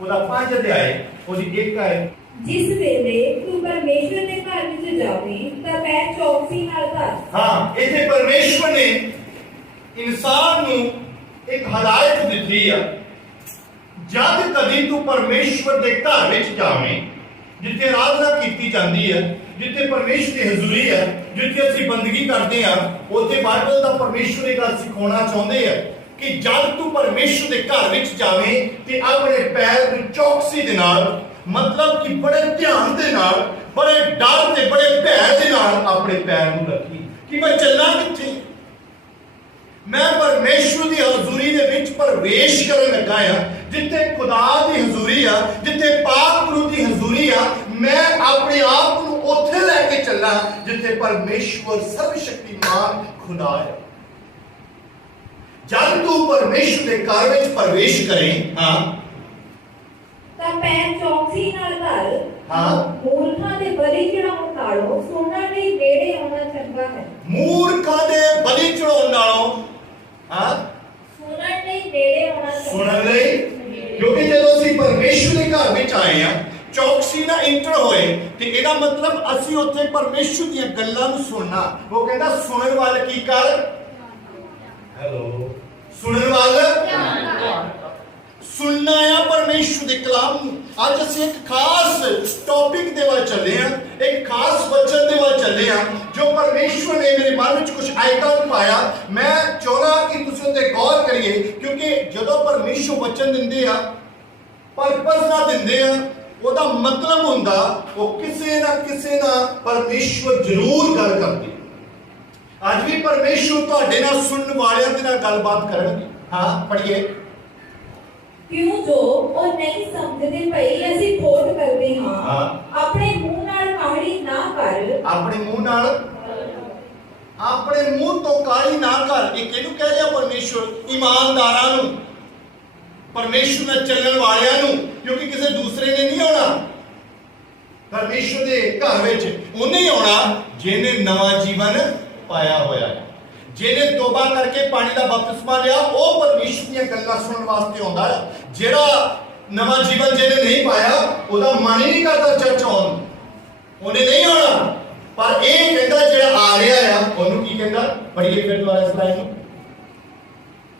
ਉਹਦਾ 5 ਅਧਿਆਏ ਉਹਦੀ 1 ਹੈ। जिस वेले तू परमेश्वर के घर विच जावे तां पैर चौकसी नाल धर। हाँ, इत्थे परमेश्वर ने इंसान नूं एक हदायत दित्ती है, जद कदी तू परमेश्वर के घर विच जावें जिथे आराधना की जाती है, जिथे परमेश्वर की हजूरी है, जिथे असीं बंदगी करते हैं, उत्थे बाइबल का परमेश्वर एक गल सिखाना चाहते हैं कि जब तू परमेश्वर के घर विच जावें ते अपने पैर नूं चौकसी दे नाल, मतलब कि बड़े ध्यान दे नाल, बड़े डर ते बड़े भय दे नाल अपने पैर नूं रखी कि मैं चलना कित्थे, मैं परमेश्वर की हजूरी दे विच प्रवेश करन लगा हां, जिथे खुदा की हजूरी आ, जिथे पाक गुरु की हजूरी आ, मैं अपने आप को उत्थे लेके चलना जिथे परमेश्वर सर्वशक्तिमान खुदा है। जब तू परमेश्वर के घर में प्रवेश करे, हाँ, तां पैर चौकसी नाल धर। हाँ, मूर्खां दे बलि चढ़ाउण नालों सुणन लई नेड़े आउणा चंगा है। मूर्खां दे बलि चढ़ाउण नालों, हाँ, सुणन लई नेड़े आउणा सुनन लई, क्योंकि जदों असीं परमेश्वर के घर में आए हैं, चौकसी ना इंटर होए ते ਇਹਦਾ मतलब ਅਸੀਂ ਉੱਥੇ परमेश्वर ਦੀਆਂ ਗੱਲਾਂ ਨੂੰ ਸੁਣਨਾ। ਉਹ ਕਹਿੰਦਾ ਸੁਣਨ ਵਾਲ ਕੀ ਕਰ, हेलो, सुनने वाला सुनना है परमेश्वर के कलाम। आज ਅਸੀਂ एक खास टॉपिक ਦੇ ਵੱਲ ਚੱਲੇ ਹਾਂ, एक खास वचन ਦੇ ਵੱਲ ਚੱਲੇ ਹਾਂ जो परमेश्वर ने मेरे मन ਵਿੱਚ कुछ आइटम पाया। मैं ਚਾਹੁੰਦਾ कि ਤੁਸੀਂ ਉਹਤੇ ਗੌਰ ਕਰੀਏ, क्योंकि ਜਦੋਂ परमेश्वर वचन ਦਿੰਦੇ ਆ, ਪਰਪਸ ਨਾ ਦਿੰਦੇ ਆ, ਉਹਦਾ मतलब ਹੁੰਦਾ ਉਹ ਕਿਸੇ ਨਾ ਕਿਸੇ ਨਾਲ परमेश्वर ਜ਼ਰੂਰ ਗੱਲ ਕਰਦੇ। आज भी परमेश्वर ਤੁਹਾਡੇ ਨਾਲ ਸੁਣਨ ਵਾਲਿਆਂ ਦੇ ਨਾਲ ਗੱਲਬਾਤ ਕਰਨਗੇ। हाँ, पढ़िए। क्यों जो और नहीं समझते भई ਅਸੀਂ खोट करते हां, ਆਪਣੇ ਮੂੰਹ ਨਾਲ ਕਾਹਲੀ ਨਾ ਕਰ। ਆਪਣੇ ਮੂੰਹ ਨਾਲ, ਆਪਣੇ ਮੂੰਹ ਤੋਂ ਕਾਹਲੀ ਨਾ ਕਰ। ਇਹ ਕਿਹਨੂੰ ਕਹਿ ਰਿਹਾ परमेश्वर? ईमानदारां ਨੂੰ, परमेश्वर ਨਾਲ ਚੱਲਣ ਵਾਲਿਆਂ ਨੂੰ, क्योंकि ਕਿਸੇ ਦੂਸਰੇ ਨੇ ਨਹੀਂ ਆਉਣਾ परमेश्वर ਦੇ ਘਰ ਵਿੱਚ। ਉਹਨੇ ਹੀ ਆਉਣਾ ਜਿਹਨੇ ਨਵਾਂ ਜੀਵਨ पाया होया है, जिन्हें तौबा करके पानी का बपतिस्मा लिया, वो परमेश्वर दी गल्लां सुनने वास्ते आउंदा है। जेड़ा नवा जीवन जिन्हें नहीं पाया, ओदा मन ही नहीं करता चर्च आउण, उन्हें नहीं आना। पर ये कहता जेड़ा आ रहा है ओनू की कहता, पढ़िए फिर दोबारा इस लाइन में।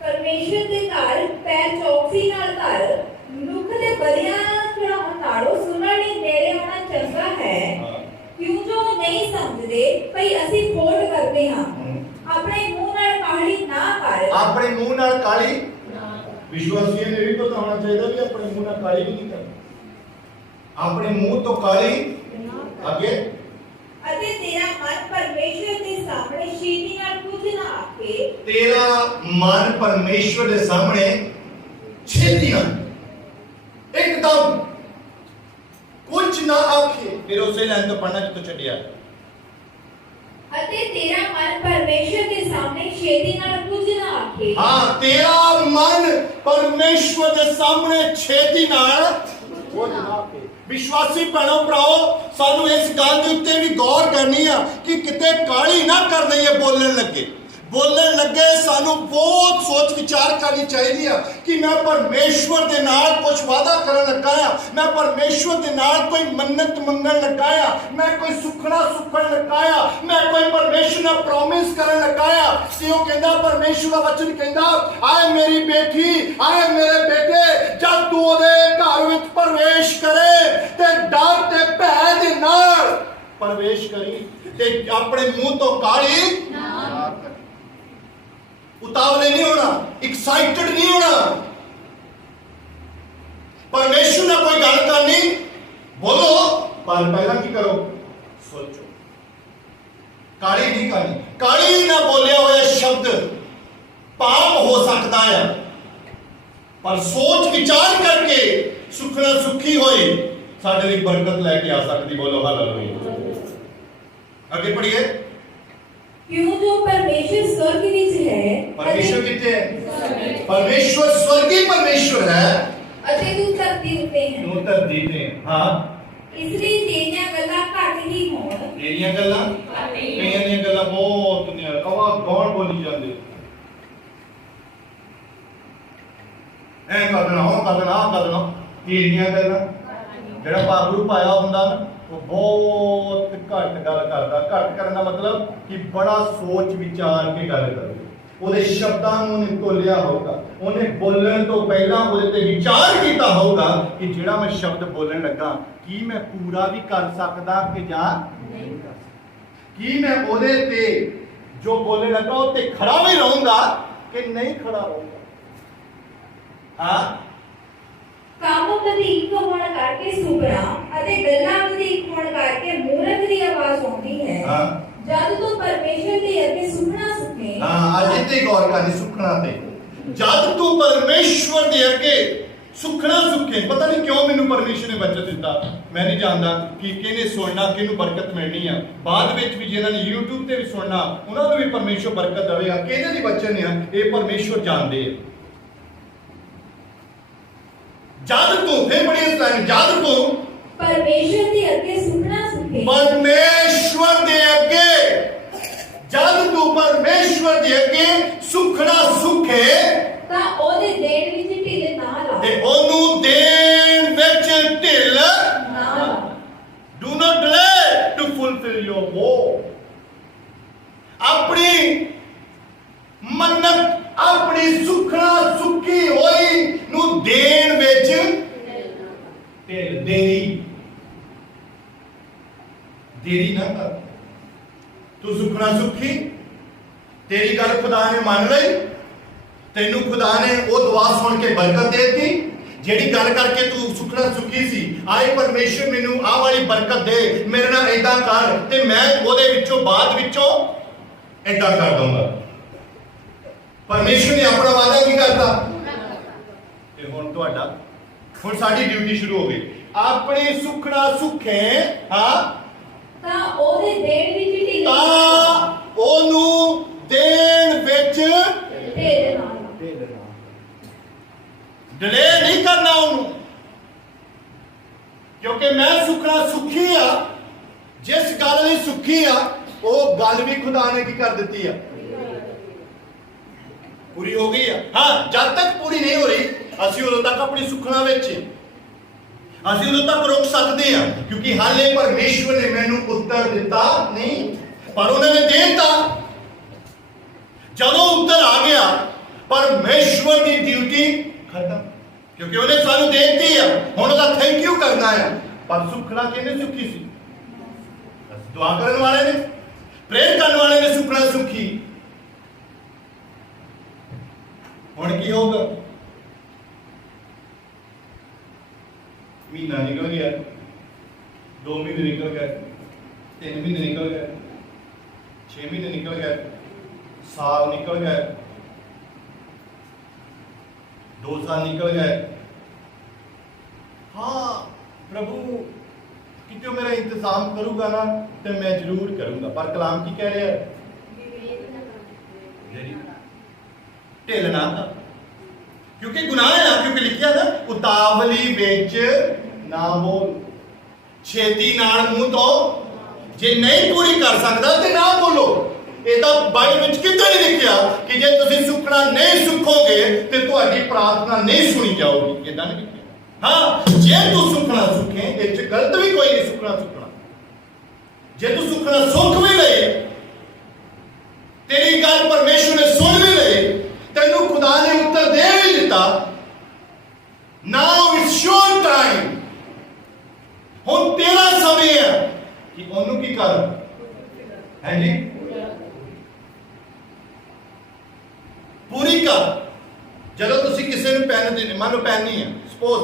परमेश्वर दे घर पैर चौकसी नाल धर, मनुख दे बलियां चढ़ाउण नालों सुणन लई नेड़े आउणा चंगा है। क्यों जो नहीं समझते भई ਅਸੀਂ खोट करते हां, ਆਪਣੇ ਮੂੰਹ ਨਾਲ ਕਾਹਲੀ ਨਾ ਕਰ। ਆਪਣੇ ਮੂੰਹ ਨਾਲ ਕਾਹਲੀ, ਵਿਸ਼ਵਾਸੀਆਂ ਨੇ ਵੀ ਪਤਾ ਹੋਣਾ ਚਾਹੀਦਾ ਵੀ ਆਪਣੇ ਮੂੰਹ ਨਾਲ ਕਾਹਲੀ ਨਹੀਂ ਕਰਨੀ। ਆਪਣੇ ਮੂੰਹ ਤੋਂ ਕਾਹਲੀ ਅੱਗੇ। ਅਤੇ ਤੇਰਾ ਮਨ ਪਰਮੇਸ਼ਵਰ ਦੇ ਸਾਹਮਣੇ ਛੇਤੀ ਨਾਲ ਕੁਝ ਨਾ ਆਖੇ। ਤੇਰਾ ਮਨ ਪਰਮੇਸ਼ਵਰ ਦੇ ਸਾਹਮਣੇ ਛੇਤੀ ਨਾਲ एकदम कुछ ना आखे। फिर उसे लाइन तो पढ़ना तो छड़िया। अते तेरा मन परमेश्वर के सामने छेती नाल कुछ ना आखे। हाँ, तेरा मन परमेश्वर के सामने छेती नाल कुछ ना आखे। विश्वासी भैणों भराओ, सानू इस गल दे उत्ते भी गौर करनी है कि किते काली ना कर दईए बोलने लगे सानू बहुत सोच विचार करनी चाहिए कि मैं परमेश्वर के नाल कुछ वादा करन लगा हां, मैं परमेश्वर के नाल कोई मन्नत मंगन लगा हां, मैं कोई सुखना सुखन लगा हां, मैं कोई परमेश्वर ने प्रॉमिस करन लगा हां। कि वो कहंदा, परमेश्वर का वचन कहंदा, आए मेरी बेटी, आए मेरे बेटे, जब तू ओदे घर विच प्रवेश करे ते डर ते भय दे नाल प्रवेश करी ते अपने मुंह तो काली ना कर। उतावले नहीं होना, एक्साइटेड नहीं होना। परमेश्वर ने कोई गल करनी, बोलो, पर पहला की करो, सोचो। काली नहीं करनी। काली ना बोलिया हुआ शब्द पाप हो सकता है, पर सोच विचार करके सुखना सुखी होई साडे लिए बरकत लेके आ सकती। बोलो हालेलुया। आगे पढ़िए। क्यों जो परमेश्वर स्वर्ग विच है। परमेश्वर किथे है? परमेश्वर स्वर्गीय परमेश्वर है। अते तू धरती उत्ते है। तू धरती ते। हाँ, इसलिए तेरियां गल्लां घट ही होण। तेरियां गल्लां कईयां दी गल्लां बहुत ने कवा गौर बोली जांदे। ਐ ਕਰ ਦੇਣਾ, ਉਹ ਕਰ ਦੇਣਾ, ਆਹ ਕਰ ਦੇਣਾ, ਹੀਰੀਆਂ ਗੱਲਾਂ। ਜਿਹੜਾ ਪਾਗਰੂ ਪਾਇਆ ਹੁੰਦਾ ਨਾ, ਉਹ ਬਹੁਤ ਘੱਟ ਗੱਲ ਕਰਦਾ। ਘੱਟ ਕਰਨ ਦਾ ਮਤਲਬ ਕਿ ਬੜਾ ਸੋਚ ਵਿਚਾਰ ਕੇ ਗੱਲ ਕਰਦਾ। ਉਹਦੇ ਸ਼ਬਦਾਂ ਨੂੰ ਉਹਨੇ ਤੋਲਿਆ ਹੋਊਗਾ, ਉਹਨੇ ਬੋਲਣ ਤੋਂ ਪਹਿਲਾਂ ਉਹਦੇ ਤੇ ਵਿਚਾਰ ਕੀਤਾ ਹੋਊਗਾ ਕਿ ਜਿਹੜਾ ਮੈਂ ਸ਼ਬਦ ਬੋਲਣ ਲੱਗਾ ਕੀ ਮੈਂ ਪੂਰਾ ਵੀ ਕਰ ਸਕਦਾ ਕਿ ਜਾਂ ਨਹੀਂ ਕਰ ਸਕਦਾ, ਕੀ ਮੈਂ ਉਹਦੇ ਤੇ ਜੋ ਬੋਲਣ ਲੱਗਾ ਉਹ ਤੇ ਖੜਾ ਵੀ ਰਹੂੰਗਾ ਕਿ ਨਹੀਂ ਖੜਾ ਰਹੂੰਗਾ। ਹਾਂ, ਕੰਮ ਵਧੀਕ ਹੋਣ ਕਰਕੇ ਸੁਪਨਾ ਅਤੇ ਗੱਲਾਂ ਵਧੀਕ ਹੋਣ ਕਰਕੇ ਮੂਰਖ ਦੀ ਆਵਾਜ਼ ਆਉਂਦੀ ਹੈ। ਹਾਂ, ਜਦ ਤੂੰ ਪਰਮੇਸ਼ਰ ਦੇ ਅੱਗੇ ਸੁਖਣਾ ਸੁਖੇ। ਹਾਂ, ਅੱਜ ਇੱਥੇ ਗੌਰ ਕਰਨੀ ਸੁਖਣਾ ਤੇ। ਜਦ ਤੂੰ ਪਰਮੇਸ਼ਵਰ ਦੇ ਅੱਗੇ ਸੁਖਣਾ ਸੁਖੇ। ਪਤਾ ਨਹੀਂ ਕਿਉਂ ਮੈਨੂੰ ਪਰਮੇਸ਼ਰ ਨੇ ਬਚਤ ਦਿੱਤਾ, ਮੈਂ ਨਹੀਂ ਜਾਣਦਾ ਕਿ ਕਿਹਨੇ ਸੁਣਨਾ, ਕਿਹਨੂੰ ਬਰਕਤ ਮਿਲਣੀ ਆ। ਬਾਅਦ ਵਿੱਚ ਵੀ ਜਿਹਨਾਂ ਨੇ YouTube ਤੇ ਵੀ ਸੁਣਨਾ, ਉਹਨਾਂ ਨੂੰ ਵੀ ਪਰਮੇਸ਼ਰ ਬਰਕਤ ਦੇਵੇਗਾ। ਕਿਹਦੇ ਦੀ ਬਚਨ ਆ ਇਹ ਪਰਮੇਸ਼ਰ ਜਾਣਦੇ ਆ। ਜਦ ਤੂੰ ਫਿਰ ਬੜੀ ਸਲਾਹ, ਜਦ ਤੂੰ ਪਰਮੇਸ਼ਰ ਦੇ ਅੱਗੇ ਸੁਖਣਾ ਸੁਖੇ। ਪਰਮੇਸ਼ਵਰ ਦੇ ਅੱਗੇ, ਜਦ ਤੂੰ ਪਰਮੇਸ਼ਵਰ ਦੇ ਅੱਗੇ ਸੁਖਣਾ ਸੁਖੇ ਤਾਂ ਉਹਦੇ ਦੇਣ ਵਿੱਚ ਢਿੱਲ ਨਾ ਲਾ। ਤੇ ਉਹਨੂੰ ਦੇਣ ਵਿੱਚ ਢਿੱਲ ਨਾ ਲਾ। Do not delay to fulfill your vow. ਆਪਣੀ ਮੰਨਤ, ਆਪਣੀ ਸੁਖਣਾ ਸੁਖੀ ਹੋਈ ਨੂੰ ਦੇਣ ਵਿੱਚ ਢਿੱਲ, ਦੇਰੀ ਨਾ ਕਰ। ਤੂੰ ਸੁਖਣਾ ਸੁਖੀ, ਤੇਰੀ ਗੱਲ ਖੁਦਾ ਨੇ ਮੰਨ ਲਈ, ਤੈਨੂੰ ਖੁਦਾ ਨੇ ਉਹ ਦੁਆ ਸੁਣ ਕੇ ਬਰਕਤ ਦੇਤੀ ਜਿਹੜੀ ਗੱਲ ਕਰਕੇ ਤੂੰ ਸੁਖਣਾ ਸੁਖੀ ਸੀ। ਆਏ ਪਰਮੇਸ਼ਰ ਮੈਨੂੰ ਆਹ ਵਾਲੀ ਬਰਕਤ ਦੇ, ਮੇਰੇ ਨਾਲ ਏਦਾਂ ਕਰ, ਤੇ ਮੈਂ ਉਹਦੇ ਵਿੱਚੋਂ ਬਾਅਦ ਵਿੱਚੋਂ ਏਦਾਂ ਕਰ ਦਊਂਗਾ। ਪਰਮੇਸ਼ਰ ਨੇ ਆਪਣਾ ਵਾਅਦਾ ਕੀ ਕਰਤਾ, ਤੇ ਹੁਣ ਤੁਹਾਡਾ, ਹੁਣ ਸਾਡੀ ਡਿਊਟੀ ਸ਼ੁਰੂ ਹੋ ਗਈ। ਆਪਣੀ ਸੁਖਣਾ ਸੁਖੇ, ਹਾਂ, ਤਾਂ ਉਹਦੇ ਦੇਣ ਵਿੱਚ ਢਿੱਲ, ਤਾਂ ਉਹਨੂੰ ਦੇਣ ਵਿੱਚ ਢਿੱਲ ਨਾ ਲਾ। ਡਿਲੇ ਨਹੀਂ ਕਰਨਾ ਉਹਨੂੰ, ਕਿਉਂਕਿ ਮੈਂ ਸੁਖਣਾ ਸੁਖੀ ਆ। ਜਿਸ ਗੱਲ ਲਈ ਸੁਖੀ ਆ ਉਹ ਗੱਲ ਵੀ ਖੁਦਾ ਨੇ ਕੀ ਕਰ ਦਿੱਤੀ ਆ, ਪੂਰੀ ਹੋ ਗਈ ਆ। ਹਾਂ, ਜਦ ਤੱਕ ਪੂਰੀ ਨਹੀਂ ਹੋ ਰਹੀ ਅਸੀਂ ਉਦੋਂ ਤੱਕ ਆਪਣੀ ਸੁਖਣਾ ਵਿੱਚ, ਅਸੀਂ ਉਦੋਂ ਤੱਕ ਰੁਕ ਸਕਦੇ ਹਾਂ, ਕਿਉਂਕਿ ਹਾਲੇ ਪਰਮੇਸ਼ਵਰ ਨੇ ਮੈਨੂੰ ਉੱਤਰ ਦਿੱਤਾ ਨਹੀਂ, ਪਰ ਉਹਨਾਂ ਨੇ ਦੇ ਦਿੱਤਾ। ਜਦੋਂ ਉੱਤਰ ਆ ਗਿਆ ਪਰਮੇਸ਼ਵਰ ਦੀ ਡਿਊਟੀ ਖਤਮ, ਕਿਉਂਕਿ ਉਹਨੇ ਸਾਨੂੰ ਦੇ ਦਿੱਤੀ ਆ। ਹੁਣ ਉਹਦਾ ਥੈਂਕ ਯੂ ਕਰਨਾ ਆ। ਪਰ ਸੁਖਣਾ ਕਿਹਨੇ ਸੁਖੀ ਸੀ? ਦੁਆ ਕਰਨ ਵਾਲੇ ਨੇ, ਪ੍ਰੇਰ ਕਰਨ ਵਾਲੇ ਨੇ ਸੁਖਣਾ ਸੁਖੀ। ਹੁਣ ਕੀ ਹੋਊਗਾ? ਮਹੀਨਾ ਨਿਕਲ ਗਿਆ, 2 ਮਹੀਨੇ ਨਿਕਲ ਗਏ, 3 ਮਹੀਨੇ ਨਿਕਲ ਗਏ, 6 ਮਹੀਨੇ ਨਿਕਲ ਗਏ, ਸਾਲ ਨਿਕਲ ਗਏ, 2 ਸਾਲ ਨਿਕਲ ਗਏ। ਹਾਂ, ਪ੍ਰਭੂ ਕਿਤੇ ਮੇਰਾ ਇੰਤਜ਼ਾਮ ਕਰੂਗਾ ਨਾ ਤੇ ਮੈਂ ਜ਼ਰੂਰ ਕਰੂੰਗਾ। ਪਰ ਕਲਾਮ ਕੀ ਕਹਿ ਰਿਹਾ ਹੈ? ਢਿੱਲ ਨਾ ਕਰ, ਕਿਉਂਕਿ ਗੁਨਾਹ ਆ। ਕਿਉਂਕਿ ਲਿਖਿਆ ਨਾ, ਉਤਾਵਲੀ ਵਿੱਚ ਨਾ ਬੋਲ, ਛੇਤੀ ਨਾਲ ਮੂੰਹ ਤੋਂ, ਜੇ ਨਹੀਂ ਪੂਰੀ ਕਰ ਸਕਦਾ ਤੇ ਨਾ ਬੋਲੋ। ਇਹ ਤਾਂ ਬਾਈਬਲ ਵਿੱਚ ਕਿਤੇ ਨਹੀਂ ਲਿਖਿਆ ਕਿ ਜੇ ਤੁਸੀਂ ਸੁਖਣਾ ਨਹੀਂ ਸੁਖੋਗੇ ਤੇ ਤੁਹਾਡੀ ਪ੍ਰਾਰਥਨਾ ਨਹੀਂ ਸੁਣੀ ਜਾਊਗੀ। ਇਦਾਂ ਨਹੀਂ ਲਿਖਿਆ। ਹਾਂ, ਜੇ ਤੂੰ ਸੁਖਣਾ ਸੁਖੇ, ਇਹ ਚ ਗਲਤ ਵੀ ਕੋਈ ਨਹੀਂ। ਸੁਖਣਾ ਸੁਖਣਾ, ਜੇ ਤੂੰ ਸੁਖਣਾ ਸੁਖ ਵੀ ਲਈ, ਤੇਰੀ ਗੱਲ ਪਰਮੇਸ਼ਰ ਨੇ ਸੁਣ ਵੀ ਲਈ, ਤੈਨੂੰ ਖੁਦਾ ਨੇ ਉੱਤਰ ਦੇ ਵੀ ਦਿੱਤਾ। ਨਾਓ ਇਟਸ ਯੋਰ ਟਾਈਮ। ਹੁਣ ਤੇਰਾ ਸਮੇਂ ਹੈ ਕਿ ਉਹਨੂੰ ਕੀ ਕਰ, ਹੈ ਜੀ, ਪੂਰੀ ਕਰ। ਜਦੋਂ ਤੁਸੀਂ ਕਿਸੇ ਨੂੰ ਪੈਨ ਦੇਣੇ, ਮੰਨ ਲਓ ਪੈਨ ਨਹੀਂ ਹੈ, ਸਪੋਜ਼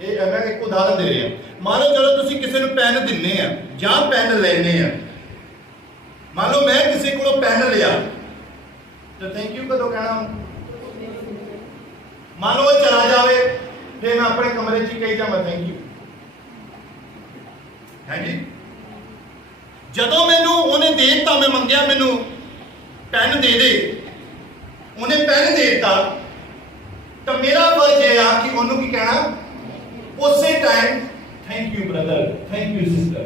ਇਹ ਮੈਂ ਇੱਕ ਉਦਾਹਰਨ ਦੇ ਰਿਹਾ। ਮੰਨ ਲਓ ਜਦੋਂ ਤੁਸੀਂ ਕਿਸੇ ਨੂੰ ਪੈਨ ਦਿੰਨੇ ਆ ਜਾਂ ਪੈਨ ਲੈਣੇ ਆ, ਮੰਨ ਲਓ ਮੈਂ ਕਿਸੇ ਕੋਲੋਂ ਪੈਨ ਲਿਆ ਤੇ ਥੈਂਕ ਯੂ ਕਦੋਂ ਕਹਿਣਾ? ਮੰਨ ਲਓ ਚਲਾ ਜਾਵੇ, ਫਿਰ ਮੈਂ ਆਪਣੇ ਕਮਰੇ 'ਚ ਕਹੀ ਜਾਵਾਂ ਥੈਂਕ ਯੂ, ਹੈ ਜੀ। ਜਦੋਂ ਮੈਨੂੰ ਉਹਨੇ ਦੇ ਦਿੱਤਾ, ਮੈਂ ਮੰਗਿਆ ਮੈਨੂੰ ਪੈਨ ਦੇ ਦੇ, ਉਹਨੇ ਪੈਨ ਦੇ ਦਿੱਤਾ, ਤਾਂ ਮੇਰਾ ਫਰਜ਼ ਇਹ ਆ ਕਿ ਉਹਨੂੰ ਕੀ ਕਹਿਣਾ? ਉਸੇ time thank you brother, thank you sister.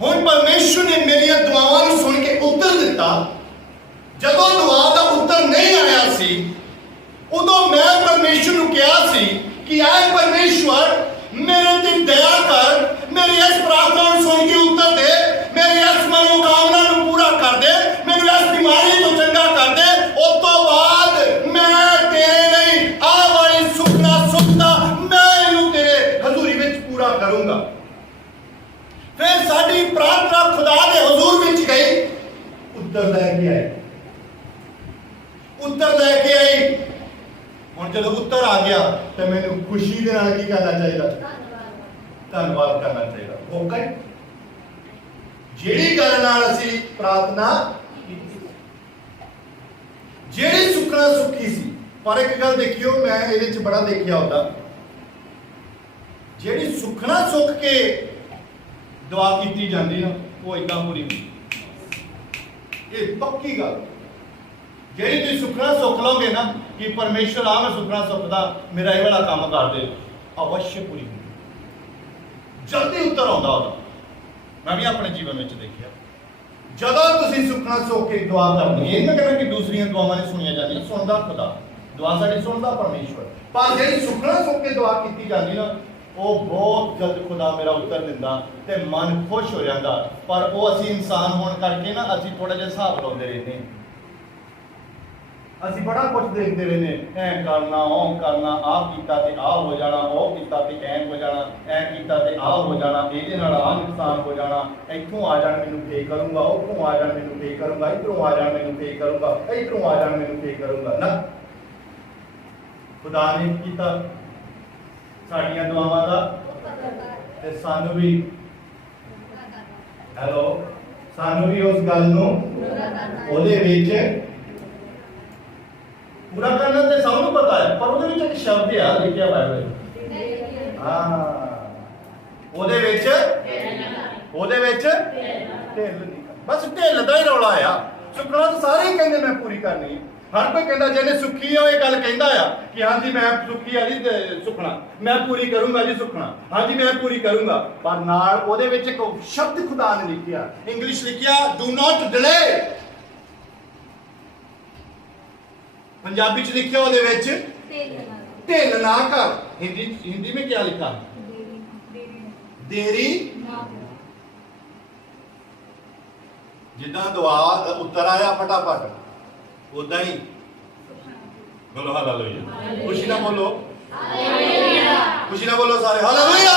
ਹੁਣ ਪਰਮੇਸ਼ਰ ਨੇ ਮੇਰੀਆਂ ਦੁਆਵਾਂ ਨੂੰ ਸੁਣ ਕੇ ਉੱਤਰ ਦਿੱਤਾ। ਜਦੋਂ ਦੁਆ ਦਾ ਉੱਤਰ ਨਹੀਂ ਆਇਆ ਸੀ ਉਦੋਂ ਮੈਂ ਪਰਮੇਸ਼ਰ ਨੂੰ ਕਿਹਾ ਸੀ ਕਿ ਐ ਪਰਮੇਸ਼ਵਰ ਮੇਰੇ ਤੇ ਦਇਆ ਕਰ, ਮੇਰੀ ਇਸ ਪ੍ਰਾਰਥਨਾ ਨੂੰ ਸੁਣ ਕੇ ਉੱਤਰ ਦੇ, ਮੇਰੀ ਇਸ ਮਨੋਕਾਮਨਾ ਨੂੰ ਪੂਰਾ ਕਰ ਦੇ, ਮੈਨੂੰ ਇਸ ਬਿਮਾਰੀ ਤੋਂ ਚੰਗਾ ਕਰ ਦੇ। ਉਸ ਤੋਂ ਬਾਅਦ ਮੈਂ ਤੇਰੇ ਲਈ ਆਹ ਵਾਲੀ ਸੁਪਨਾ ਸੁਪਨਾ ਮੈਂ ਇਹਨੂੰ ਤੇਰੇ ਹਜ਼ੂਰੀ ਵਿੱਚ ਪੂਰਾ ਕਰੂੰਗਾ। ਫਿਰ ਸਾਡੀ ਪ੍ਰਾਰਥਨਾ ਖੁਦਾ ਦੇ ਹਜ਼ੂਰ ਵਿੱਚ ਗਈ, ਉੱਤਰ ਲੈ ਕੇ ਆਈ, ਉੱਤਰ ਲੈ ਕੇ ਆਈ। ਹੁਣ ਜਦੋਂ ਉੱਤਰ ਆ ਗਿਆ ਤੇ ਮੈਨੂੰ ਖੁਸ਼ੀ ਦੇ ਨਾਲ ਕੀ ਕਰਨਾ ਚਾਹੀਦਾ? ਧੰਨਵਾਦ ਕਰਨਾ ਚਾਹੀਦਾ। ਓਕੇ, ਜਿਹੜੀ ਗੱਲ ਨਾਲ ਅਸੀਂ ਪ੍ਰਾਰਥਨਾ ਕੀਤੀ, ਜਿਹੜੀ ਸੁੱਖਣਾ ਸੁੱਖੀ ਸੀ। ਪਰ ਇੱਕ ਗੱਲ ਦੇਖਿਓ, ਮੈਂ ਇਹਦੇ ਚ ਬੜਾ ਦੇਖਿਆ ਹੁੰਦਾ, ਜਿਹੜੀ ਸੁੱਖਣਾ ਸੁੱਖ ਕੇ ਦੁਆ ਕੀਤੀ ਜਾਂਦੀ ਨਾ, ਉਹ ਏਦਾਂ ਪੂਰੀ ਹੁੰਦੀ। ਇਹ ਪੱਕੀ ਗੱਲ। ਜਿਹੜੀ ਤੁਸੀਂ ਸੁਖਣਾ ਸੁੱਖ ਲਓਗੇ ਨਾ ਕਿ ਪਰਮੇਸ਼ਰ ਆ ਮੈਂ ਸੁਖਣਾ ਸੁੱਖਦਾ, ਮੇਰਾ ਇਹ ਵਾਲਾ ਕੰਮ ਕਰ ਦੇ, ਅਵਸ਼ ਪੂਰੀ ਹੁੰਦੀ, ਜਲਦੀ ਉੱਤਰ ਆਉਂਦਾ ਉਹਦਾ। ਮੈਂ ਵੀ ਆਪਣੇ ਜੀਵਨ ਵਿੱਚ ਦੇਖਿਆ, ਜਦੋਂ ਤੁਸੀਂ ਸੁਖਣਾ ਸੁੱਖ ਕੇ ਦੁਆ ਕਰਨੀ, ਇਹ ਨਾ ਕਹਿੰਦਾ ਕਿ ਦੂਸਰੀਆਂ ਦੁਆਵਾਂ ਨਹੀਂ ਸੁਣੀਆਂ ਜਾਂਦੀਆਂ, ਸੁਣਦਾ ਖੁਦਾ, ਦੁਆ ਸਾਡੀ ਸੁਣਦਾ ਪਰਮੇਸ਼ਰ। ਪਰ ਜਿਹੜੀ ਸੁਖਣਾ ਸੁੱਖ ਕੇ ਦੁਆ ਕੀਤੀ ਜਾਂਦੀ ਨਾ, ਉਹ ਬਹੁਤ ਜਲਦ ਖੁਦਾ ਮੇਰਾ ਉੱਤਰ ਦਿੰਦਾ ਤੇ ਮਨ ਖੁਸ਼ ਹੋ ਜਾਂਦਾ। ਪਰ ਉਹ ਅਸੀਂ ਇਨਸਾਨ ਹੋਣ ਕਰਕੇ ਨਾ, ਅਸੀਂ ਥੋੜਾ ਜਿਹਾ ਹਿਸਾਬ ਲਾਉਂਦੇ ਰਹਿੰਦੇ ਹਾਂ, ਅਸੀਂ ਬੜਾ ਕੁਝ ਦੇਖਦੇ ਰਹਿੰਦੇ, ਐ ਕਰਨਾ, ਉਹ ਕਰਨਾ, ਆਹ ਕੀਤਾ ਤੇ ਆਹ ਹੋ ਜਾਣਾ, ਉਹ ਕੀਤਾ ਤੇ ਐ ਹੋ ਜਾਣਾ, ਐ ਕੀਤਾ ਤੇ ਆਹ ਹੋ ਜਾਣਾ, ਇਹਦੇ ਨਾਲ ਆਹ ਨੁਕਸਾਨ ਹੋ ਜਾਣਾ, ਇੱਥੋਂ ਆ ਜਾਣ ਮੈਨੂੰ ਫੇਕ ਕਰੂੰਗਾ, ਉੱਥੋਂ ਆ ਜਾਣ ਮੈਨੂੰ ਫੇਕ ਕਰੂੰਗਾ, ਇੱਧਰੋਂ ਆ ਜਾਣ ਮੈਨੂੰ ਫੇਕ ਕਰੂੰਗਾ, ਇੱਧਰੋਂ ਆ ਜਾਣ ਮੈਨੂੰ ਫੇਕ ਕਰੂੰਗਾ। ਨਾ, ਖੁਦਾ ਨੇ ਕੀਤਾ ਸਾਡੀਆਂ ਦੁਆਵਾਂ ਦਾ, ਤੇ ਸਾਨੂੰ ਵੀ ਸਾਨੂੰ ਵੀ ਉਸ ਗੱਲ ਨੂੰ ਉਹਦੇ ਵਿੱਚ ਪੂਰਾ ਕਰਨਾ ਤੇ ਸਭ ਨੂੰ ਪਤਾ ਹੈ। ਪਰ ਉਹਦੇ ਵਿੱਚ ਇੱਕ ਸ਼ਬਦ ਆ ਲਿਖਿਆ ਹੋਇਆ ਹੈ, ਉਹਦੇ ਵਿੱਚ ਢਿੱਲ ਨਹੀਂ। ਬਸ ਢਿੱਲ ਦਾ ਹੀ ਰੌਲਾ ਆ। ਸੁਖਣਾ ਤਾਂ ਸਾਰੇ ਹੀ ਕਹਿੰਦੇ ਮੈਂ ਪੂਰੀ ਕਰਨੀ ਹੈ। ਹਰ ਕੋਈ ਕਹਿੰਦਾ ਜਿਹਨੇ ਸੁੱਖੀ ਆ ਉਹ ਇਹ ਗੱਲ ਕਹਿੰਦਾ ਆ ਕਿ ਹਾਂਜੀ ਮੈਂ ਸੁੱਖੀ ਆ ਜੀ, ਸੁਖਣਾ ਮੈਂ ਪੂਰੀ ਕਰੂੰਗਾ ਜੀ, ਸੁਖਣਾ ਹਾਂਜੀ ਮੈਂ ਪੂਰੀ ਕਰੂੰਗਾ। ਪਰ ਨਾਲ ਉਹਦੇ ਵਿੱਚ ਇੱਕ ਸ਼ਬਦ ਖੁਦਾ ਨੇ ਲਿਖਿਆ, ਇੰਗਲਿਸ਼ ਲਿਖਿਆ ਡੂ ਨਾਟ ਡਿਲੇ। पंजाबी च लिखा ਉਹਦੇ ਵਿੱਚ ਢਿੱਲ ਨਾ ਕਰ। हिंदी में क्या लिखा? देरी। जिदा दुआ उत्तर आया फटाफट उदा ही बोलो हालेलुया। खुशी ना बोलो, खुशी ना बोलो सारे हालेलुया।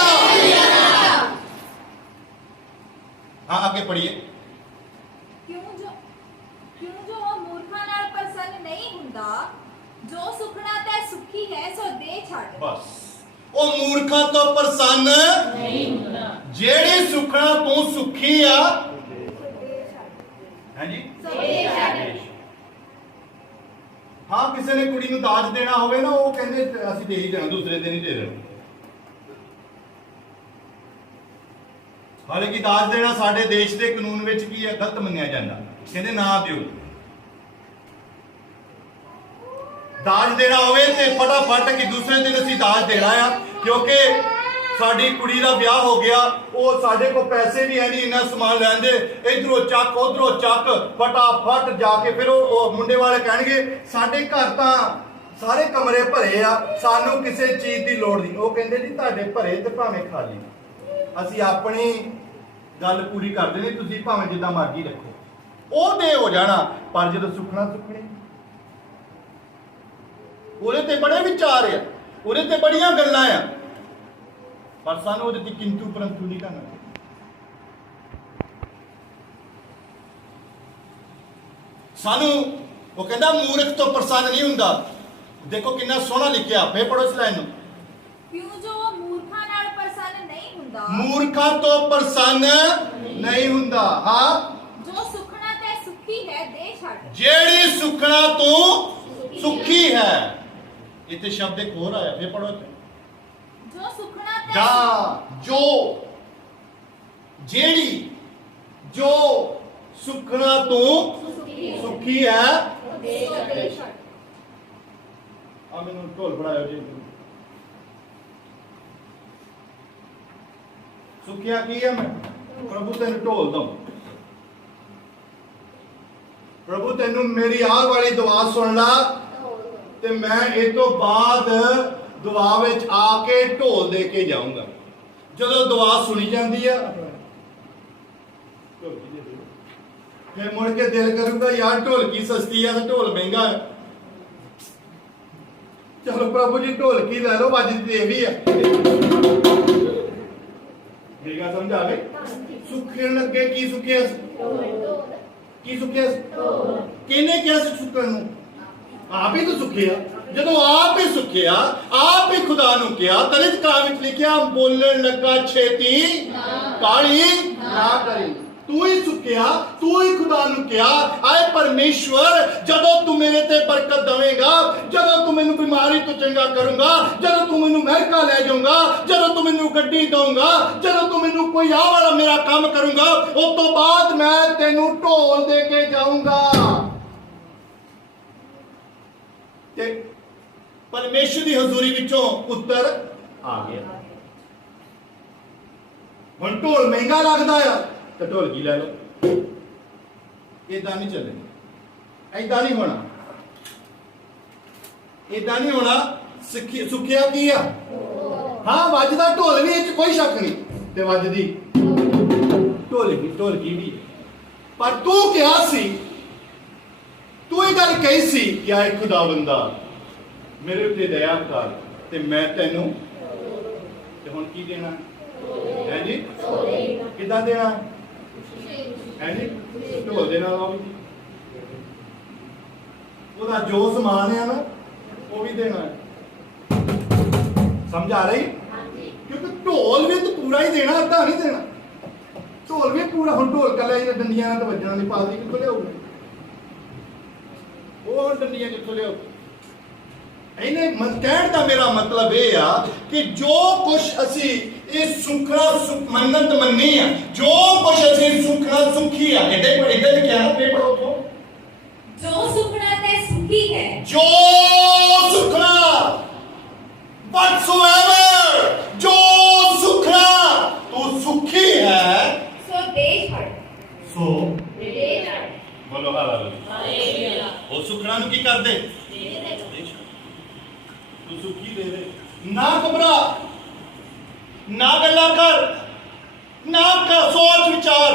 हाँ आगे पढ़िए। जो सुखना ते सुखी है सो दे छाड़। बस ਉਹ ਮੂਰਖਾਂ ਤੋਂ ਪ੍ਰਸੰਨ ਨਹੀਂ ਹੁੰਦਾ। ਜਿਹੜੀ ਸੁਖਣਾ ਤੂੰ ਸੁਖੀ ਆ, ਹਾਂਜੀ ਹਾਂ, ਕਿਸੇ ਨੇ ਕੁੜੀ ਨੂੰ ਦਾਜ ਦੇਣਾ ਹੋਵੇ ਨਾ, ਉਹ ਕਹਿੰਦੇ ਅਸੀਂ ਦੇ ਹੀ ਦੇਣਾ, ਦੂਸਰੇ ਦਿਨ ਹੀ ਦੇ ਦੇਣਾ। ਹਾਲਾਂਕਿ ਦਾਜ ਦੇਣਾ ਸਾਡੇ ਦੇਸ਼ ਦੇ ਕਾਨੂੰਨ ਵਿੱਚ ਕੀ ਹੈ, ਗਲਤ ਮੰਨਿਆ ਜਾਂਦਾ। ਕਹਿੰਦੇ ਨਾ ਦਿਓ। ਦਾਜ ਦੇਣਾ ਹੋਵੇ ਤੇ ਫਟਾਫਟ ਕਿ ਦੂਸਰੇ ਦਿਨ ਅਸੀਂ ਦਾਜ ਦੇਣਾ ਆ, ਕਿਉਂਕਿ ਸਾਡੀ ਕੁੜੀ ਦਾ ਵਿਆਹ ਹੋ ਗਿਆ, ਉਹ ਸਾਡੇ ਕੋਲ ਪੈਸੇ ਵੀ ਹੈ ਨਹੀਂ ਇੰਨਾ ਸਮਾਨ ਲੈਂਦੇ, ਇਧਰੋਂ ਚੱਕ ਉਧਰੋਂ ਚੱਕ, ਫਟਾਫਟ ਜਾ ਕੇ ਫਿਰ ਉਹ ਮੁੰਡੇ ਵਾਲੇ ਕਹਿਣਗੇ ਸਾਡੇ ਘਰ ਤਾਂ ਸਾਰੇ ਕਮਰੇ ਭਰੇ ਆ, ਸਾਨੂੰ ਕਿਸੇ ਚੀਜ਼ ਦੀ ਲੋੜ ਨਹੀਂ। ਉਹ ਕਹਿੰਦੇ ਜੀ ਤੁਹਾਡੇ ਭਰੇ ਤੇ ਭਾਵੇਂ ਖਾਲੀ, ਅਸੀਂ ਆਪਣੀ ਗੱਲ ਪੂਰੀ ਕਰਦੇ ਨਹੀਂ, ਤੁਸੀਂ ਭਾਵੇਂ ਜਿੱਦਾਂ ਮਰਜ਼ੀ ਰੱਖੋ। ਉਹ ਦੇ ਹੋ ਜਾਣਾ। ਪਰ ਜਦੋਂ ਸੁਖਣਾ ਸੁਖਣੀ, ਉਹਦੇ ਤੇ ਬੜੇ ਵਿਚਾਰ ਆ, ਉਹਦੇ ਤੇ ਬੜੀਆਂ ਗੱਲਾਂ ਆ, ਪਰ ਸਾਨੂੰ ਉਹਦੇ ਤੇ ਕਿੰਤੂ ਪਰੰਤੂ ਨਹੀਂ ਕਰਨਾ। ਸਾਨੂੰ ਉਹ ਕਹਿੰਦਾ ਮੂਰਖ ਤੋਂ ਪ੍ਰਸੰਨ ਨਹੀਂ ਹੁੰਦਾ। ਦੇਖੋ ਕਿੰਨਾ ਸੋਹਣਾ ਲਿਖਿਆ, ਫੇਰ ਪੜੋ ਇਸ ਲਾਈਨ ਨੂੰ। ਕਿਉਂ ਜੋ ਮੂਰਖਾਂ ਨਾਲ ਪ੍ਰਸੰਨ ਨਹੀਂ ਹੁੰਦਾ, ਮੂਰਖਾਂ ਤੋਂ ਪ੍ਰਸੰਨ ਨਹੀਂ ਹੁੰਦਾ। ਹਾਂ, ਜੋ ਸੁਖਣਾ ਤੇ ਸੁਖੀ ਹੈ ਦੇ ਛੱਡ। ਜਿਹੜੀ ਸੁਖਣਾ ਤੂੰ ਸੁਖੀ ਹੈ। ਇੱਥੇ ਸ਼ਬਦ ਇੱਕ ਹੋਰ ਆਇਆ, ਫੇਰ ਪੜੋ। ਜੋ ਸੁਖਣਾ ਤੇ ਜੋ ਜਿਹੜੀ ਜੋ ਸੁਖਣਾ ਤੂੰ ਸੁਖੀ ਹੈ ਦੇ ਛੱਡ। ਆ ਮੈਨੂੰ ਢੋਲ ਬਣਾਇਓ ਜੀ। ਸੁਖਿਆ ਕੀ ਹੈ? ਮੈਂ ਪ੍ਰਭੂ ਤੈਨੂੰ ਢੋਲ ਦਊਂ, ਪ੍ਰਭੂ ਤੈਨੂੰ ਮੇਰੀ ਆਹ ਵਾਲੀ ਦੁਆ ਸੁਣ ਲਾ ਤੇ ਮੈਂ ਇਹ ਤੋਂ ਬਾਅਦ ਦੁਆ ਵਿੱਚ ਆ ਕੇ ਢੋਲ ਦੇ ਕੇ ਜਾਊਂਗਾ। ਜਦੋਂ ਦੁਆ ਸੁਣੀ ਜਾਂਦੀ ਆ ਫਿਰ ਮੁੜ ਕੇ ਦਿਲ ਕਰੂਗਾ ਯਾਰ ਢੋਲਕੀ ਸਸਤੀ ਆ ਤੇ ਢੋਲ ਮਹਿੰਗਾ ਹੈ। ਚਲੋ ਪ੍ਰਭੂ ਜੀ ਢੋਲਕੀ ਲੈ ਲਓ, ਵੱਜਦੀ ਤੇ ਇਹ ਵੀ ਆ। ਮੇਰੀ ਗੱਲ ਸਮਝ ਆ ਗਈ? ਸੁੱਖਣ ਲੱਗੇ ਕੀ ਸੁੱਖਿਆ? ਕੀ ਸੁੱਖਿਆ? ਕਿਹਨੇ ਕਿਹਾ ਸੀ ਸੁੱਖਣ ਨੂੰ? ਆਪ ਹੀ ਤਾਂ ਸੁੱਖਿਆ। ਜਦੋਂ ਆਪ ਹੀ ਸੁੱਖਿਆ, ਆਪ ਹੀ ਖੁਦਾ ਨੂੰ ਕਿਹਾ। ਦਲਿਤ ਕਾਲ ਵਿੱਚ ਲਿਖਿਆ ਬੋਲਣ ਲੱਗਾ ਛੇਤੀ ਕਾਲੀ ਨਾ ਕਰੀ। ਤੂੰ ਹੀ ਸੁੱਖਿਆ, ਤੂੰ ਹੀ ਖੁਦਾ ਨੂੰ ਕਿਹਾ ਆਏ ਪਰਮੇਸ਼ਵਰ ਜਦੋਂ ਤੂੰ ਮੇਰੇ ਤੇ ਬਰਕਤ ਦੇਵੇਂਗਾ, ਜਦੋਂ ਤੂੰ ਮੈਨੂੰ ਬਿਮਾਰੀ ਤੋਂ ਚੰਗਾ ਕਰੂੰਗਾ, ਜਦੋਂ ਤੂੰ ਮੈਨੂੰ ਅਮਰੀਕਾ ਲੈ ਜਾਊਂਗਾ, ਜਦੋਂ ਤੂੰ ਮੈਨੂੰ ਗੱਡੀ ਦਊਂਗਾ, ਜਦੋਂ ਤੂੰ ਮੈਨੂੰ ਕੋਈ ਆਹ ਵਾਲਾ ਮੇਰਾ ਕੰਮ ਕਰੂੰਗਾ, ਉਸ ਤੋਂ ਬਾਅਦ ਮੈਂ ਤੈਨੂੰ ਢੋਲ ਦੇ ਕੇ ਜਾਊਂਗਾ। ਤੇ ਪਰਮੇਸ਼ਰ ਦੀ ਹਜ਼ੂਰੀ ਵਿੱਚੋਂ ਉੱਤਰ ਆ ਗਿਆ। ਹੁਣ ਢੋਲ ਮਹਿੰਗਾ ਲੱਗਦਾ ਆ ਤੇ ਢੋਲਕੀ ਲੈ ਲਓ। ਇਦਾਂ ਨਹੀਂ ਚੱਲੇਗਾ, ਇਦਾਂ ਨਹੀਂ ਹੋਣਾ, ਇਦਾਂ ਨਹੀਂ ਹੋਣਾ। ਸੁੱਖਿਆ ਕੀ ਆ? ਹਾਂ ਵੱਜਦਾ ਢੋਲ ਵੀ, ਇਹ 'ਚ ਕੋਈ ਸ਼ੱਕ ਨਹੀਂ, ਤੇ ਵੱਜਦੀ ਢੋਲਕੀ ਵੀ। ਪਰ ਤੂੰ ਕਿਹਾ ਸੀ, ਤੂੰ ਇਹ ਗੱਲ ਕਹੀ ਸੀ ਕਿ ਆਏ ਖੁਦਾਵੰਦਾ ਮੇਰੇ ਉੱਤੇ ਦਇਆ ਕਰ ਤੇ ਮੈਂ ਤੈਨੂੰ, ਤੇ ਹੁਣ ਕੀ ਦੇਣਾ ਹੈ ਜੀ? ਕਿੱਦਾਂ ਦੇਣਾ ਹੈ ਜੀ? ਢੋਲ ਦੇ ਨਾਲ ਉਹਦਾ ਜੋ ਸਮਾਨ ਹੈ ਨਾ ਉਹ ਵੀ ਦੇਣਾ ਹੈ। ਸਮਝ ਆ ਰਹੀ? ਕਿਉਂਕਿ ਢੋਲ ਵੀ ਤਾਂ ਪੂਰਾ ਹੀ ਦੇਣਾ, ਅੱਧਾ ਨਹੀਂ ਦੇਣਾ। ਢੋਲ ਵੀ ਪੂਰਾ। ਹੁਣ ਢੋਲ ਕੱਲਾ ਜਿਹਨੇ ਡੰਡੀਆਂ ਨਾਲ ਤਾਂ ਵੱਜਣਾ ਨਹੀਂ, ਪਾਲਦੀ ਕਿੱਥੋਂ ਲਿਆਊਗਾ ਉਹ? ਡੰਡੀਆਂ ਕਿੱਥੋਂ ਲਿਆਊ? ਇਹਨੇ ਕਹਿਣ ਦਾ ਮੇਰਾ ਮਤਲਬ ਇਹ ਆ ਕਿ ਜੋ ਕੁਝ ਅਸੀਂ ਇਹ ਸੁਖਣਾ ਮੰਨਤ ਮੰਨੀ ਆ, ਜੋ ਕੁਝ ਅਸੀਂ ਸੁਖਣਾ ਸੁਖੀ ਆ, ਇਹਦੇ ਲਿਖਿਆ ਨਾ ਪੇਪਰ ਉਥੋਂ, ਜੋ ਸੁਖਣਾ ਤੇ ਸੁਖੀ ਹੈ, ਜੋ ਸੁਖਣਾ whatsoever, ਜੋ ਸੁਖਣਾ ਤੂੰ ਸੁਖੀ ਹੈ ਸੋ ਦੇਸ਼ ਹਟ, ਸੋ ਦੇਸ਼ ਹਟ। ਬੋਲੋ ਹਾਲੇਲੂਇਆ। ਉਹ ਸੁਖਣਾ ਨੂੰ ਕੀ ਕਰਦੇ? ਤੂੰ ਸੁਖੀ ਦੇ ਦੇ। ਨਾ ਘਬਰਾ, ਨਾ ਗੱਲਾਂ ਕਰ, ਨਾ ਸੋਚ ਵਿਚਾਰ।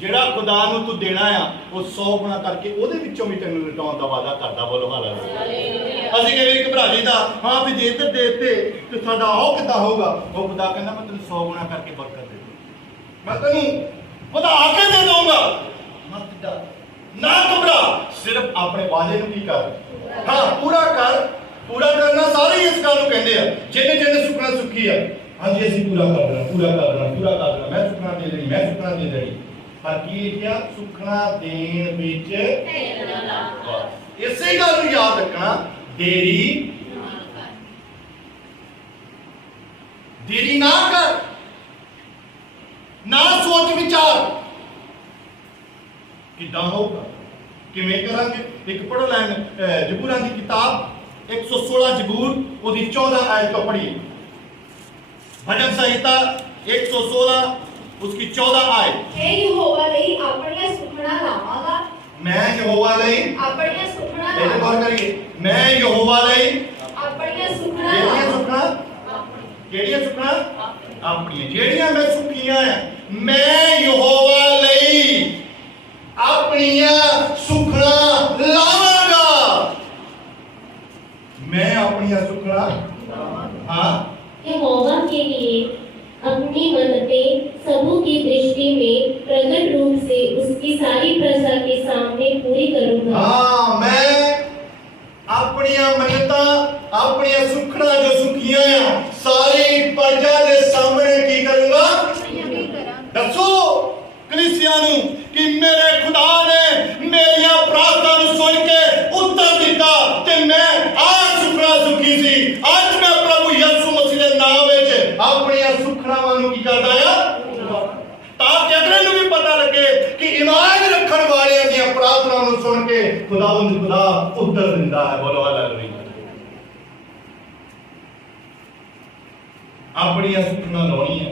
ਜਿਹੜਾ ਖੁਦਾ ਨੂੰ ਤੂੰ ਦੇਣਾ ਆ ਉਹ 100 ਗੁਣਾ ਕਰਕੇ ਉਹਦੇ ਵਿੱਚੋਂ ਵੀ ਤੈਨੂੰ ਲਟਾਉਣ ਦਾ ਵਾਅਦਾ ਕਰਦਾ। ਬੋਲੋ ਹਾਲੇਲੂਇਆ। ਅਸੀਂ ਕਿਵੇਂ ਘਬਰਾ ਜਾਈਦਾ, ਹਾਂ ਵੀ ਜੇ ਇੱਧਰ ਦੇ ਦਿੱਤੇ ਤੇ ਸਾਡਾ ਉਹ ਕਿੱਦਾਂ ਹੋਊਗਾ? ਉਹ ਖੁਦਾ ਕਹਿੰਦਾ ਮੈਂ ਤੈਨੂੰ 100 ਗੁਣਾ ਕਰਕੇ ਬਰਕਤ ਦੇ ਦੂੰ, ਮੈਂ ਤੈਨੂੰ ਵਧਾ ਕੇ ਦੇ ਦਊਂਗਾ। ਮਤ ਡਰ, ਨਾ ਘਬਰਾ, ਸਿਰਫ ਆਪਣੇ ਵਾਅਦੇ ਨੂੰ ਕੀ ਕਰ, ਹਾਂ ਪੂਰਾ ਕਰ। ਪੂਰਾ ਕਰਨਾ ਸਾਰੇ ਇਸ ਗੱਲ ਨੂੰ ਕਹਿੰਦੇ ਆ, ਜਿਹਨੇ ਜਿਹਨੇ ਸੁਖਣਾ ਸੁਖੀ ਆ, ਹਾਂਜੀ ਅਸੀਂ ਪੂਰਾ ਕਰ ਦੇਣਾ, ਪੂਰਾ ਕਰ ਦੇਣਾ, ਪੂਰਾ ਕਰ ਦੇਣਾ, ਮੈਂ ਸੁਖਣਾ ਦੇ ਦੇਣੀ, ਮੈਂ ਸੁਖਣਾ ਦੇ ਦੇਣੀ। ਪਰ ਕੀ ਕਿਹਾ? ਸੁਖਣਾ ਦੇਣ ਵਿੱਚ ਇਸੇ ਗੱਲ ਨੂੰ ਯਾਦ ਰੱਖਣਾ, ਦੇਰੀ ਨਾ ਕਰ, ਨਾ ਸੋਚ ਵਿਚਾਰ ਕਿੱਦਾਂ ਹੋਊਗਾ, ਕਿਵੇਂ ਕਰਾਂਗੇ। ਇੱਕ ਪੜ੍ਹੋ ਲੈਣ ਜ਼ਬੂਰਾਂ ਦੀ ਕਿਤਾਬ 116 ਜ਼ਬੂਰ ਉਹਦੀ 14 ਆਇਤ ਤੋਂ ਪੜ੍ਹੀਏ। भजन संहिता 116 उसकी 14 आयत। मैं यहोवा ਲਈ ਆਪਣੀਆਂ ਸੁਖਣਾ ਲਾਵਾਂਗਾ। मैं यहोवा ਲਈ ਆਪਣੀਆਂ ਸੁਖਣਾ ਲਾਵਾਂਗਾ। ਗੌਰ ਕਰੀਏ, मैं यहोवा ਲਈ ਆਪਣੀਆਂ ਸੁਖਣਾ ਕਿਹੜੀਆਂ ਸੁਖਣਾ? ਕਿਹੜੀਆਂ ਸੁਖਣਾ? ਆਪਣੀਆਂ ਜਿਹੜੀਆਂ ਮੈਂ ਸੁਖੀਆਂ ਆ, ਮੈਂ ਯਹੋਵਾ ਲਈ ਆਪਣੀਆਂ ਸੁਖਣਾ ਲਾਵਾਂਗਾ। मैं अपनी सुखना हाँ यहोवा के लिए अपनी मन्नतें सबों की दृष्टि में प्रकट रूप से उसकी सारी प्रजा के सामने पूरी करूंगा। हाँ, मैं अपनी मन्नता अपनी सुखना जो सुखियां हैं सारी प्रजा के सामने की करूंगा। दसो कलीसिया नूं कि मेरे खुदा ने मेरी प्रार्थना नूं सुन के उत्तर दिता ते मैं आज सुखना सुखी सी। आज मैं प्रभु यीशु मसीह दे नाम विच अपनी सुखनावां नूं की करदा आ, ताकि अगले नूं भी पता लगे कि ईमान रखण वालियां दी प्रार्थना नूं सुन के खुदावंद खुदा उत्तर दिंदा है। बोलो हालेलुया। अपनी सुखना लाउणी है,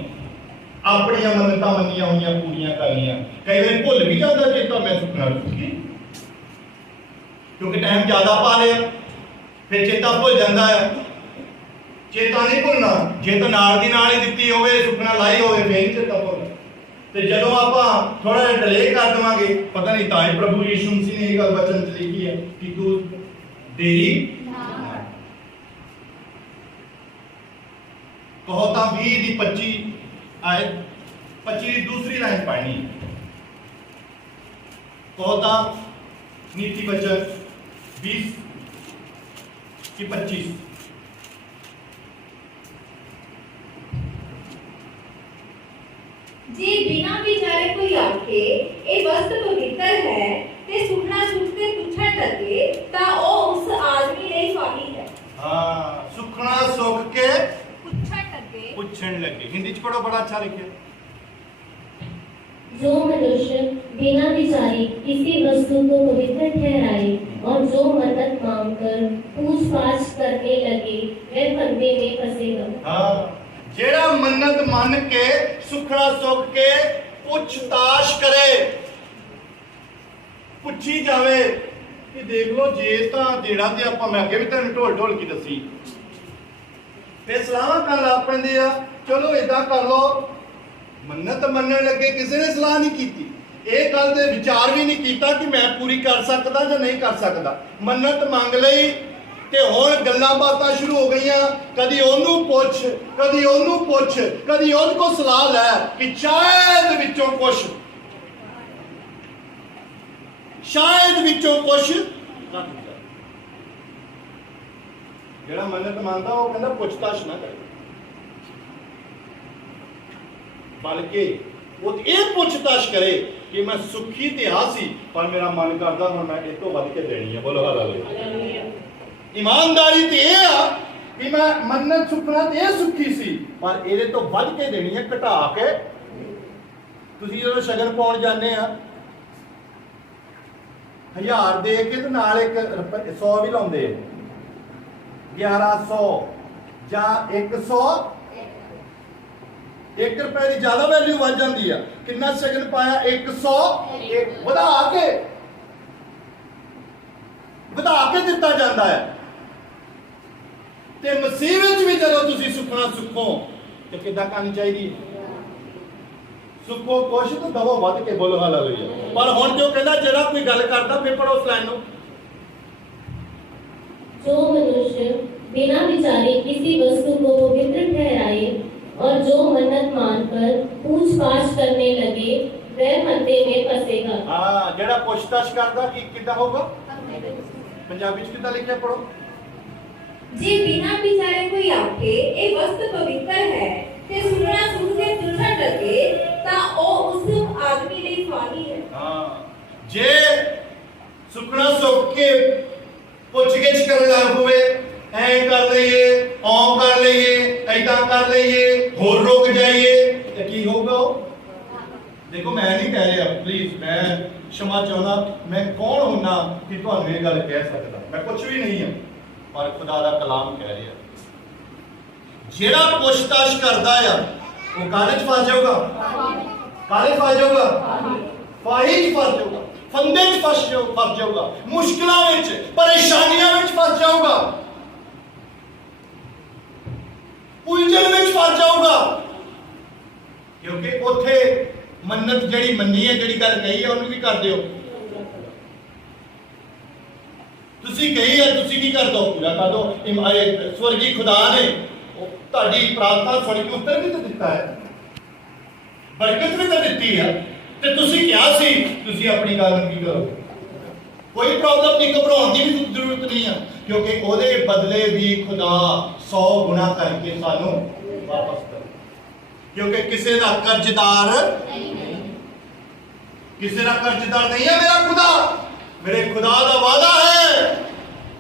अपनी मन्नतां मंनियां होईयां पूरीਆਂ करनियां। कई बार भुल भी जाता चेता मैं सुखना सुखी, क्योंकि टाइम ज्यादा पा लिया। फिर चेता भुल जाता है। चेता नहीं भुलना जे तो नाल दी नाल ही दित्ती होवे सुखना लाई होवे फिर नहीं चेता भुलना। ते जदों आपां थोड़ा जिहा डिले कर देवांगे पता नहीं तां प्रभु यीशु मसीह ने ये गल वचन च लिखी है कि तू देरी कहो तां 20 दी 25 आए 25 की दूसरी लाइन पढ़नी। कहो तां नीति वचन 20 की 25 जे बिना विचारे कोई आखे ए वस्तु पवित्र है ते सुखना सुख ते पुछण लगे ता ओ उस आदमी लई स्वामी है। हां सुखना सुख के पुछण लगे हिंदी च पढ़ो बड़ा अच्छा लिखे। जो मनुष्य बिना विचारे किसी वस्तु को पवित्र ठहराए और जो मन्नत मांगकर पूछ-पाछ करने लगे वह फंदे में फंसेगा। हां जेड़ा मन्नत मन के सुखना सुख के पूछताछ करे पुछी जावे कि देख लो जे तां देना ते आपां मैं अगे भी तैनूं ढोल ढोल की दसी फिर सलाह कर ला पैंदे आ चलो इदां कर लो। मन्नत मनन लगे किसी ने सलाह नहीं की ਇਹ ਗੱਲ ਤੇ ਵਿਚਾਰ ਵੀ ਨਹੀਂ ਕੀਤਾ ਕਿ ਮੈਂ ਪੂਰੀ ਕਰ ਸਕਦਾ ਜਾਂ ਨਹੀਂ ਕਰ ਸਕਦਾ। ਮੰਨਤ ਮੰਗ ਲਈ ਤੇ ਹੁਣ ਗੱਲਾਂ ਬਾਤਾਂ ਸ਼ੁਰੂ ਹੋ ਗਈਆਂ ਕਦੀ ਉਹਨੂੰ ਪੁੱਛ ਕਦੀ ਉਹਨੂੰ ਪੁੱਛ ਕਦੀ ਉਹਦੇ ਕੋਲ ਸਲਾਹ ਲੈ ਕਿ ਸ਼ਾਇਦ ਵਿੱਚੋਂ ਕੁਛ ਜਿਹੜਾ ਮੰਨਤ ਮੰਗਦਾ ਉਹ ਕਹਿੰਦਾ ਪੁੱਛਤਾਛ ਨਾ ਕਰੇ ਬਲਕਿ ਉਹ ਇਹ ਪੁੱਛਤਾਛ ਕਰੇ कि मैं सुखी ते हासी पर मेरा मन करदा हुण मैं इस तो वध के देनी है। बोलो हालेलुया। ईमानदारी ते ये आ कि मैं मन्नत सुखना ते सुखी सी पर ਇਹਦੇ ਤੋਂ ਵੱਧ ਕੇ ਦੇਣੀ ਹੈ ਘਟਾ ਕੇ। ਤੁਸੀਂ ਜਦੋਂ ਸ਼ਗਨ ਪਾਉਣ ਜਾਂਦੇ ਆ 1000 ਦੇ ਕੇ ਤੇ ਨਾਲ 100 ਵੀ ਲਾਉਂਦੇ 1100 ਜਾਂ 100 1 रुपए की ज्यादा वैल्यू बढ़ जाती है। कितना शगन पाया 100 ਵਧਾ ਕੇ ਦਿੱਤਾ ਜਾਂਦਾ ਹੈ। ਤੇ ਮਸੀਹ ਵਿੱਚ ਵੀ ਜਦੋਂ ਤੁਸੀਂ ਸੁਖਣਾ ਸੁਖੋ ਤੇ ਕਿੱਦਾਂ ਕਰਨੀ ਚਾਹੀਦੀ ਹੈ ਸੁਖੋ ਕੁਛ ਤਾਂ ਦਵੋ ਵੱਧ ਕੇ। ਬੋਲੋ ਹਾਲੇਲੂਇਆ। ਪਰ ਹੁਣ ਜੋ ਕਹਿੰਦਾ ਜਿਹੜਾ ਕੋਈ ਗੱਲ ਕਰਦਾ ਫਿਰ ਪੜੋ ਉਸ ਲਾਈਨ ਨੂੰ। जो मनुष्य बिना विचारे किसी वस्तु को पवित्र ठहराए और जो मन्नत मानकर पूछ-पाछ करने लगे वह फंदे में फंसेगा। हां जेड़ा पूछताछ करदा की किदा होगा पंजाबी च किदा लिखिया पढ़ो। जे बिना विचारे कोई आखे ए वस्तु पवित्र है ते सुनना सुन के पुछण लगे ता ओ उस आदमी लई स्वामी है। हां जे सुखना सुख के पुछगिछ कर लग होवे ऐ कर लईए औ कर लईए ऐदा कर लईए होर रुक जाइए तो की होगा। देखो मैं नहीं कह रहा प्लीज मैं क्षमा चाहना मैं कौन होना कि तुहानू ये गल कह सकता मैं कुछ भी नहीं हूं पर खुदा दा कलाम कह रहा जेड़ा पूछताछ करदा आ वो काले च फस जाऊगा काले फस जाऊगा फाही च फस जाऊगा फंदे च फस जाऊगा मुश्किलों में परेशानियों में फस जाऊगा उलझन में फस जाऊगा क्योंकि उथे मन्नत जड़ी मन्नी है जड़ी गल कही है उन्होंने भी कर दियो तुसी कही है तुसी की कर दो पूरा कर दो। स्वर्गीय खुदा ने ਤੁਹਾਡੀ ਪ੍ਰਾਰਥਨਾ ਸੁਣ ਕੇ ਉੱਤਰ ਵੀ ਤਾਂ ਦਿੱਤਾ ਹੈ ਬਰਕਤ ਵੀ ਤਾਂ ਦਿੱਤੀ ਹੈ ਤੇ ਤੁਸੀਂ ਕਿਹਾ ਸੀ ਤੁਸੀਂ ਆਪਣੀ ਗੱਲ ਨੂੰ ਕੀ ਕਰੋ ਕੋਈ ਪ੍ਰੋਬਲਮ ਨਹੀਂ ਘਬਰਾਉਣ ਦੀ ਵੀ ਜ਼ਰੂਰਤ ਨਹੀਂ ਹੈ ਕਿਉਂਕਿ ਉਹਦੇ ਬਦਲੇ ਵੀ ਖੁਦਾ 100 ਗੁਣਾ ਕਰਕੇ ਸਾਨੂੰ ਵਾਪਸ ਕਰ क्योंकि किसी का कर्जदार नहीं किसी का कर्जदार नहीं है मेरा खुदा मेरे खुदा का वादा है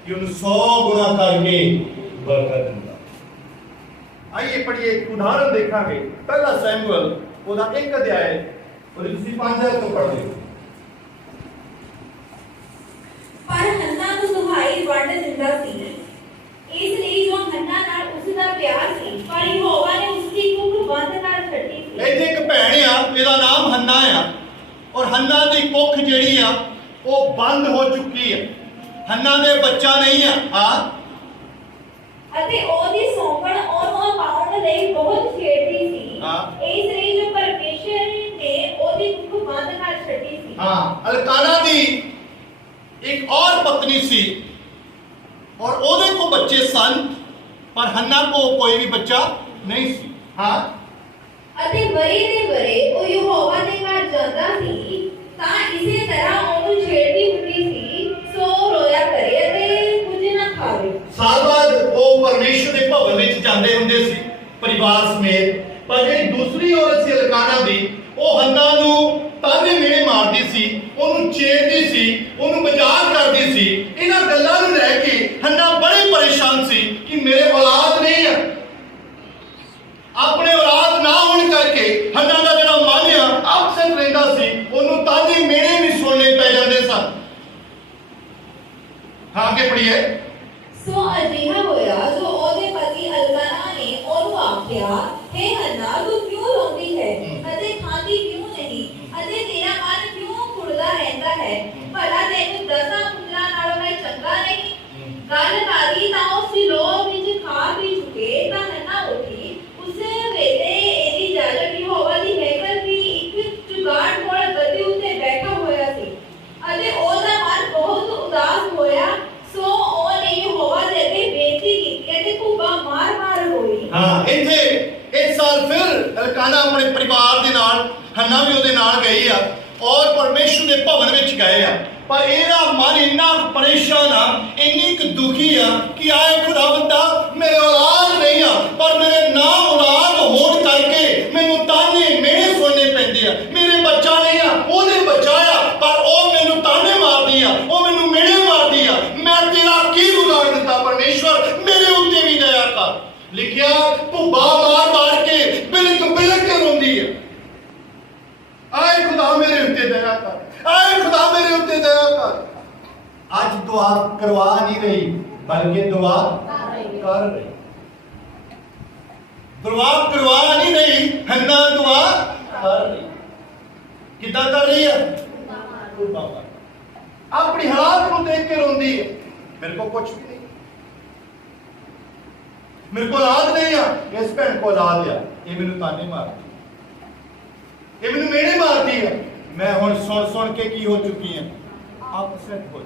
कि उन्हें 100 गुना करके बरकत दूंगा। आइए पढ़िए एक उदाहरण देखेंगे पहला सैमुअल ओदा 1 अध्याय और इसी 5 आयत तो पढ़ लो। पर हन्ना को दुहाई वंड दिंदा सी इसलिए जो हन्ना नाल उसदा प्यार सी पर यहोवा ने उसकी कुख बंद कर छड्डी सी। इथे एक भैन आ ਇਹਦਾ ਨਾਮ ਹੰਨਾ ਆ ਔਰ ਹੰਨਾ ਦੀ ਕੁੱਖ ਜਿਹੜੀ ਆ ਉਹ ਬੰਦ ਹੋ ਚੁੱਕੀ ਹੈ। ਹੰਨਾ ਦੇ ਬੱਚਾ ਨਹੀਂ ਆ ਅਤੇ ਉਹਦੀ ਸੌਂਕਣ ਉਹਨੂੰ ਪਾਉਣ ਲਈ ਬਹੁਤ ਛੇੜਦੀ ਸੀ। ਹਾਂ। ਇਸ ਲਈ ਜੋ ਪਰਮੇਸ਼ਰ ਨੇ ਉਹਦੀ ਮੁਖ ਬੰਦ ਕਰ ਛੱਡੀ ਸੀ। हाँ, अल्काना दी एक और पत्नी सी और ओदे को बच्चे सन, पर हन्ना को कोई भी बच्चा नहीं सी। हाँ, ਅਤੇ ਵਰੇ ਦੇ ਵਰੇ ਉਹ ਯਹੋਵਾ ਦੇ ਘਰ ਜਾਂਦਾ ਸੀ ਤਾਂ ਇਸੇ ਤਰ੍ਹਾਂ ਉਹਨੂੰ ਛੇੜਦੀ ਹੁੰਦੀ ਸੀ, ਸੋ ਰੋਇਆ ਕਰੇ ਅਤੇ ਕੁਝ ਨਾ ਖਾਵੇ। साल बाद वो परमेश्वर के भवन में जाते होंगे सी परिवार समेत, पर जी दूसरी औरत सी अल्काना दी वो हन्ना नू ताने मेरे मारदी सी, ओनू छेड़दी सी, ओनू मजाक करदी सी। इन्हां गल्लां नू ले के हन्ना बड़े परेशान सी कि मेरे औलाद नहीं है। अपने औलाद ना होने करके हन्ना दा जेड़ा मन आ अपसेट रहिंदा सी, ओनू ताने मेरे भी सुनने पै जांदे सन। हाँ, आगे पढ़िए। ਸੋ ਅਜਿਹਾ ਹੋਇਆ ਜੋ ਉਹਦੇ ਪਤੀ ਅਲਕਾਨਾ ਨੇ ਉਹਨੂੰ ਆਖਿਆ, ਹੇ ਹੰਨਾ, ਤੂੰ ਕਿਉਂ ਰੋਂਦੀ ਹੈ ਅਤੇ ਖਾਂਦੀ ਕਿਉਂ ਨਹੀਂ ਅਤੇ ਤੇਰਾ ਮਨ ਕਿਉਂ ਕੁੜਦਾ ਰਹਿੰਦਾ ਹੈ? ਭਲਾ ਤੈਨੂੰ 10 ਪੁੱਤਰਾਂ ਨਾਲੋਂ ਮੈਂ ਚੰਗਾ ਨਹੀਂ? ਗੱਲ ਕਾਦੀ ਤਾਂ ਉਹ ਸਿਲੋਹ ਵਿੱਚ ਖਾ ਪੀ ਚੁੱਕੇ ਤਾਂ ਹੰਨਾ ਉੱਠੀ। ਉਸੇ ਵੇਲੇ ਇਹਦੀ ਜਾਜਕ ਯਹੋਵਾ ਦੀ ਹੈਕਲ ਦੀ ਇੱਕ ਚੁਗਾੜ ਕੋਲ ਗੱਦੀ ਉੱਤੇ ਬੈਠਾ ਹੋਇਆ ਸੀ ਅਤੇ ਉਹਦਾ ਮਨ ਬਹੁਤ ਉਦਾਸ ਹੋਇਆ। ਸੋ ਉਹਨੇ ਯਹੋਵਾ ਦੇ ਅੱਗੇ ਬੇਨਤੀ ਕੀਤੀ ਤੇ ਭੁੱਬਾ ਮਾਰ ਰੋਈ। हाँ, इत्थे इस साल फिर अल्काना अपने परिवार दे नाल, हन्ना भी ਉਹਦੇ ਨਾਲ ਗਈ ਆ और परमेश्वर ਦੇ ਭਵਨ ਵਿੱਚ ਗਏ ਆ। पर ਇਹਦਾ ਮਨ ਇੰਨਾ ਪਰੇਸ਼ਾਨ ਆ, ਇੰਨੀ ਕੁ ਦੁਖੀ ਆ ਕਿ ਆਏ ਖੁਦਾਵੰਦਾ, ਮੇਰੇ ਔਲਾਦ ਨਹੀਂ ਆ, ਪਰ ਮੇਰੇ ਨਾ ਔਲਾਦ ਹੋਣ ਕਰਕੇ ਮੈਨੂੰ ਤਾਨੇ ਮੇਰੇ ਸੁਣਨੇ ਪੈਂਦੇ ਆ। ਮੇਰੇ ਬੱਚਾ ਨਹੀਂ ਆ, ਉਹਦੇ ਬੱਚਾ ਆ, ਪਰ ਉਹ ਮੈਨੂੰ ਤਾਨੇ ਮਾਰਦੀ ਆ, ਉਹ ਮੈਨੂੰ ਮੇਰੇ ਮਾਰਦੀ ਆ। ਮੈਂ ਤੇਰਾ ਕੀ ਵਿਗਾੜ ਦਿੱਤਾ ਪਰਮੇਸ਼ਵਰ, ਮੇਰੇ ਉੱਤੇ ਵੀ ਦਇਆ ਕਰ। ਲਿਖਿਆ ਭੁੱਬਾ ਮਾਰ ਕੇ ਬਿਲਕ ਕੇ ਰੋਂਦੀ ਹੈ। ਆਏ ਖੁਦਾ ਮੇਰੇ ਉੱਤੇ ਦਇਆ ਕਰ, ਆਏ ਖੁਦਾ ਮੇਰੇ ਉੱਤੇ ਦਇਆ ਕਰ। ਅੱਜ ਦੁਆ ਕਰਵਾ ਨਹੀਂ ਰਹੀ, ਬਲਕਿ ਦੁਆ ਕਰ ਰਹੀ। ਦੁਆ ਕਰਵਾ ਨਹੀਂ ਰਹੀ, ਹੰਨਾ ਦੁਆ ਕਰ ਰਹੀ। ਕਿੱਦਾਂ ਕਰ ਰਹੀ ਹੈ? ਆਪਣੀ ਹਾਲਾਤ ਨੂੰ ਦੇਖ ਕੇ ਰੋਂਦੀ ਹੈ। ਮੇਰੇ ਕੋਲ ਕੁਝ ਵੀ ਨਹੀਂ, मेरे को औलाद नहीं आ, इस भैन को औलाद आ, ये मैनू ताने मारती, ये मैनू मेरे मारती है। मैं हुण सुन के की हो चुकी है, अपसेट हो,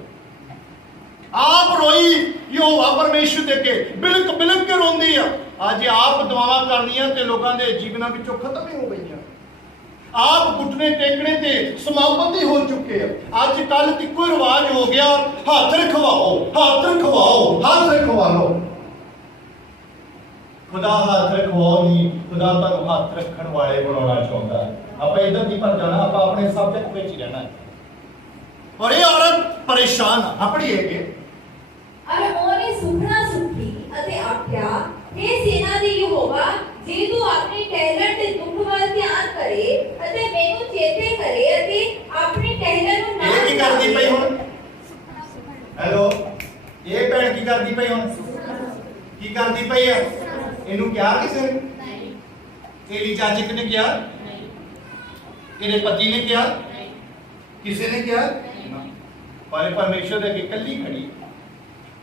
आप रोई यहोवा परमेश्वर दे के बिलक के रोंदी है। अज आप दुआवां करनियां ते लोकां दे जीवनां विचों खत्म ही हो गईयां। आप घुटने टेकने ते समापति हो चुके हैं। अज कल इक्को रिवाज हो गया, हाथ रखवाओ, हाथ रखवाओ, हाथ रखवा लो। खुदा हाथ रखवाओ नहीं, खुदा तुहानू हाथ रखण वाले बनाना चाहता है। आप इधर नहीं पर जाना, आप अपने सब्जेक्ट में ही रहना है। और ये औरत परेशान अपनी है कि अरे ओने सुखना सुखी अते आख्या, हे सेना दे यहोवा, जे तू अपने टहलण ते दुख वल ध्यान करे अते मैनू चेते करे अते अपने टहलण नू ना ये की करदी पई हुण? हेलो, ये भैन की करदी पई हुण? की करदी पई है? ਇਹਨੂੰ ਕਿਹਾ ਕਿਸੇ ਨੇ? ਏਲੀ ਜਾਜਕ ਨੇ ਕਿਹਾ? ਇਹਦੇ ਪਤੀ ਨੇ ਕਿਹਾ? ਕਿਸੇ ਨੇ ਕਿਹਾ? ਪਰ ਪਰਮੇਸ਼ਰ ਦੇ ਅੱਗੇ ਕੱਲੀ ਖੜੀ,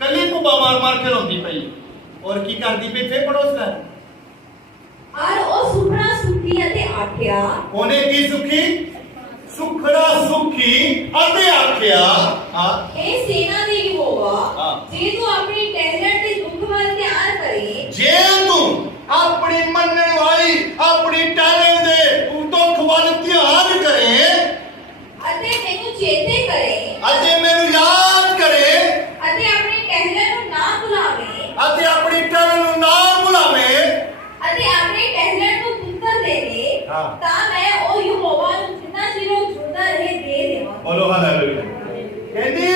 ਕੱਲੀ ਭੁੱਬਾ ਮਾਰ ਕੇ ਰੋਂਦੀ ਪਈ। ਔਰ ਕੀ ਕਰਦੀ ਪਈ? ਫੇਰ ਪੜੋਸ ਕਰ ਔਰ ਉਹ ਸੁਖਣਾ ਸੁਖੀ ਅਤੇ ਆਖਿਆ, ਉਹਨੇ ਕੀ ਸੁਖੀ? ਸੁਖੜਾ ਸੁਖੀ ਅਤੇ ਆਖਿਆ, हे सेना दे यहोवा, जे तू अपनी टहलण ते दुख वल ध्यान करे, जे तू अपनी मनने वाली अपनी टहलण दे दुख वल ध्यान करे अते मैनू चेते करे, अते मैनू याद करे अते अपनी टहलण नू ना भुलावे, अते अपनी टहलण नू ना भुलावे, अते अपनी टहलण नू पुੱਤਰ देवे, तां मैं ओ यहोवा नू जिन्ना चिर ਉਹ ਜਿਉਂਦਾ ਰਹੇ ਦੇ ਦੇਵਾਂ। बोलो हालेलुया। कहंदी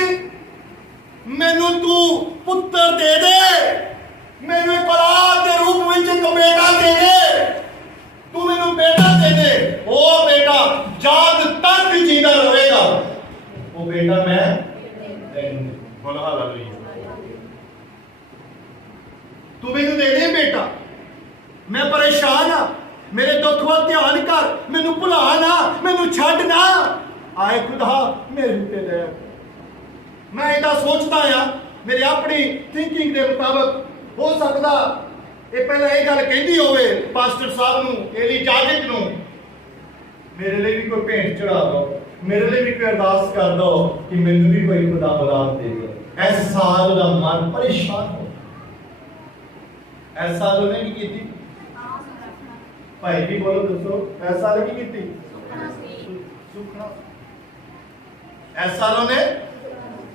मैनू तू पुੱਤਰ दे दे, मैनू एक औलाद के रूप में एक बेटा दे दे, तू मैनू बेटा दे दे। ओ बेटा जद तक जींदा रहेगा वो बेटा मैं तैनू। बोलो हालेलुया। तू मैनू दे दे बेटा, मैं परेशान हाँ, मेरे दुख वल ध्यान कर, मैनू भुला ना, मैनू छड्ड ना। आए खुदा मेरे उत्ते दया। मैं इदा सोचता हाँ, मेरे अपनी थिंकिंग के मुताबिक हो सकता ये पहले ये गल कहती होवे पास्टर साहब नूं, एली जाजिक नूं, मेरे लिए भी कोई भेंट चढ़ा दो, मेरे लिए भी कोई अरदास कर दो कि मैनूं भी कोई खुदा औलाद दे दे। इस साल दा मन परेशान हो, इस साल उन्हें की कीती? भाई भी बोलो दोस्तों, इस साल की कीती? सुखना। इस साल उन्हें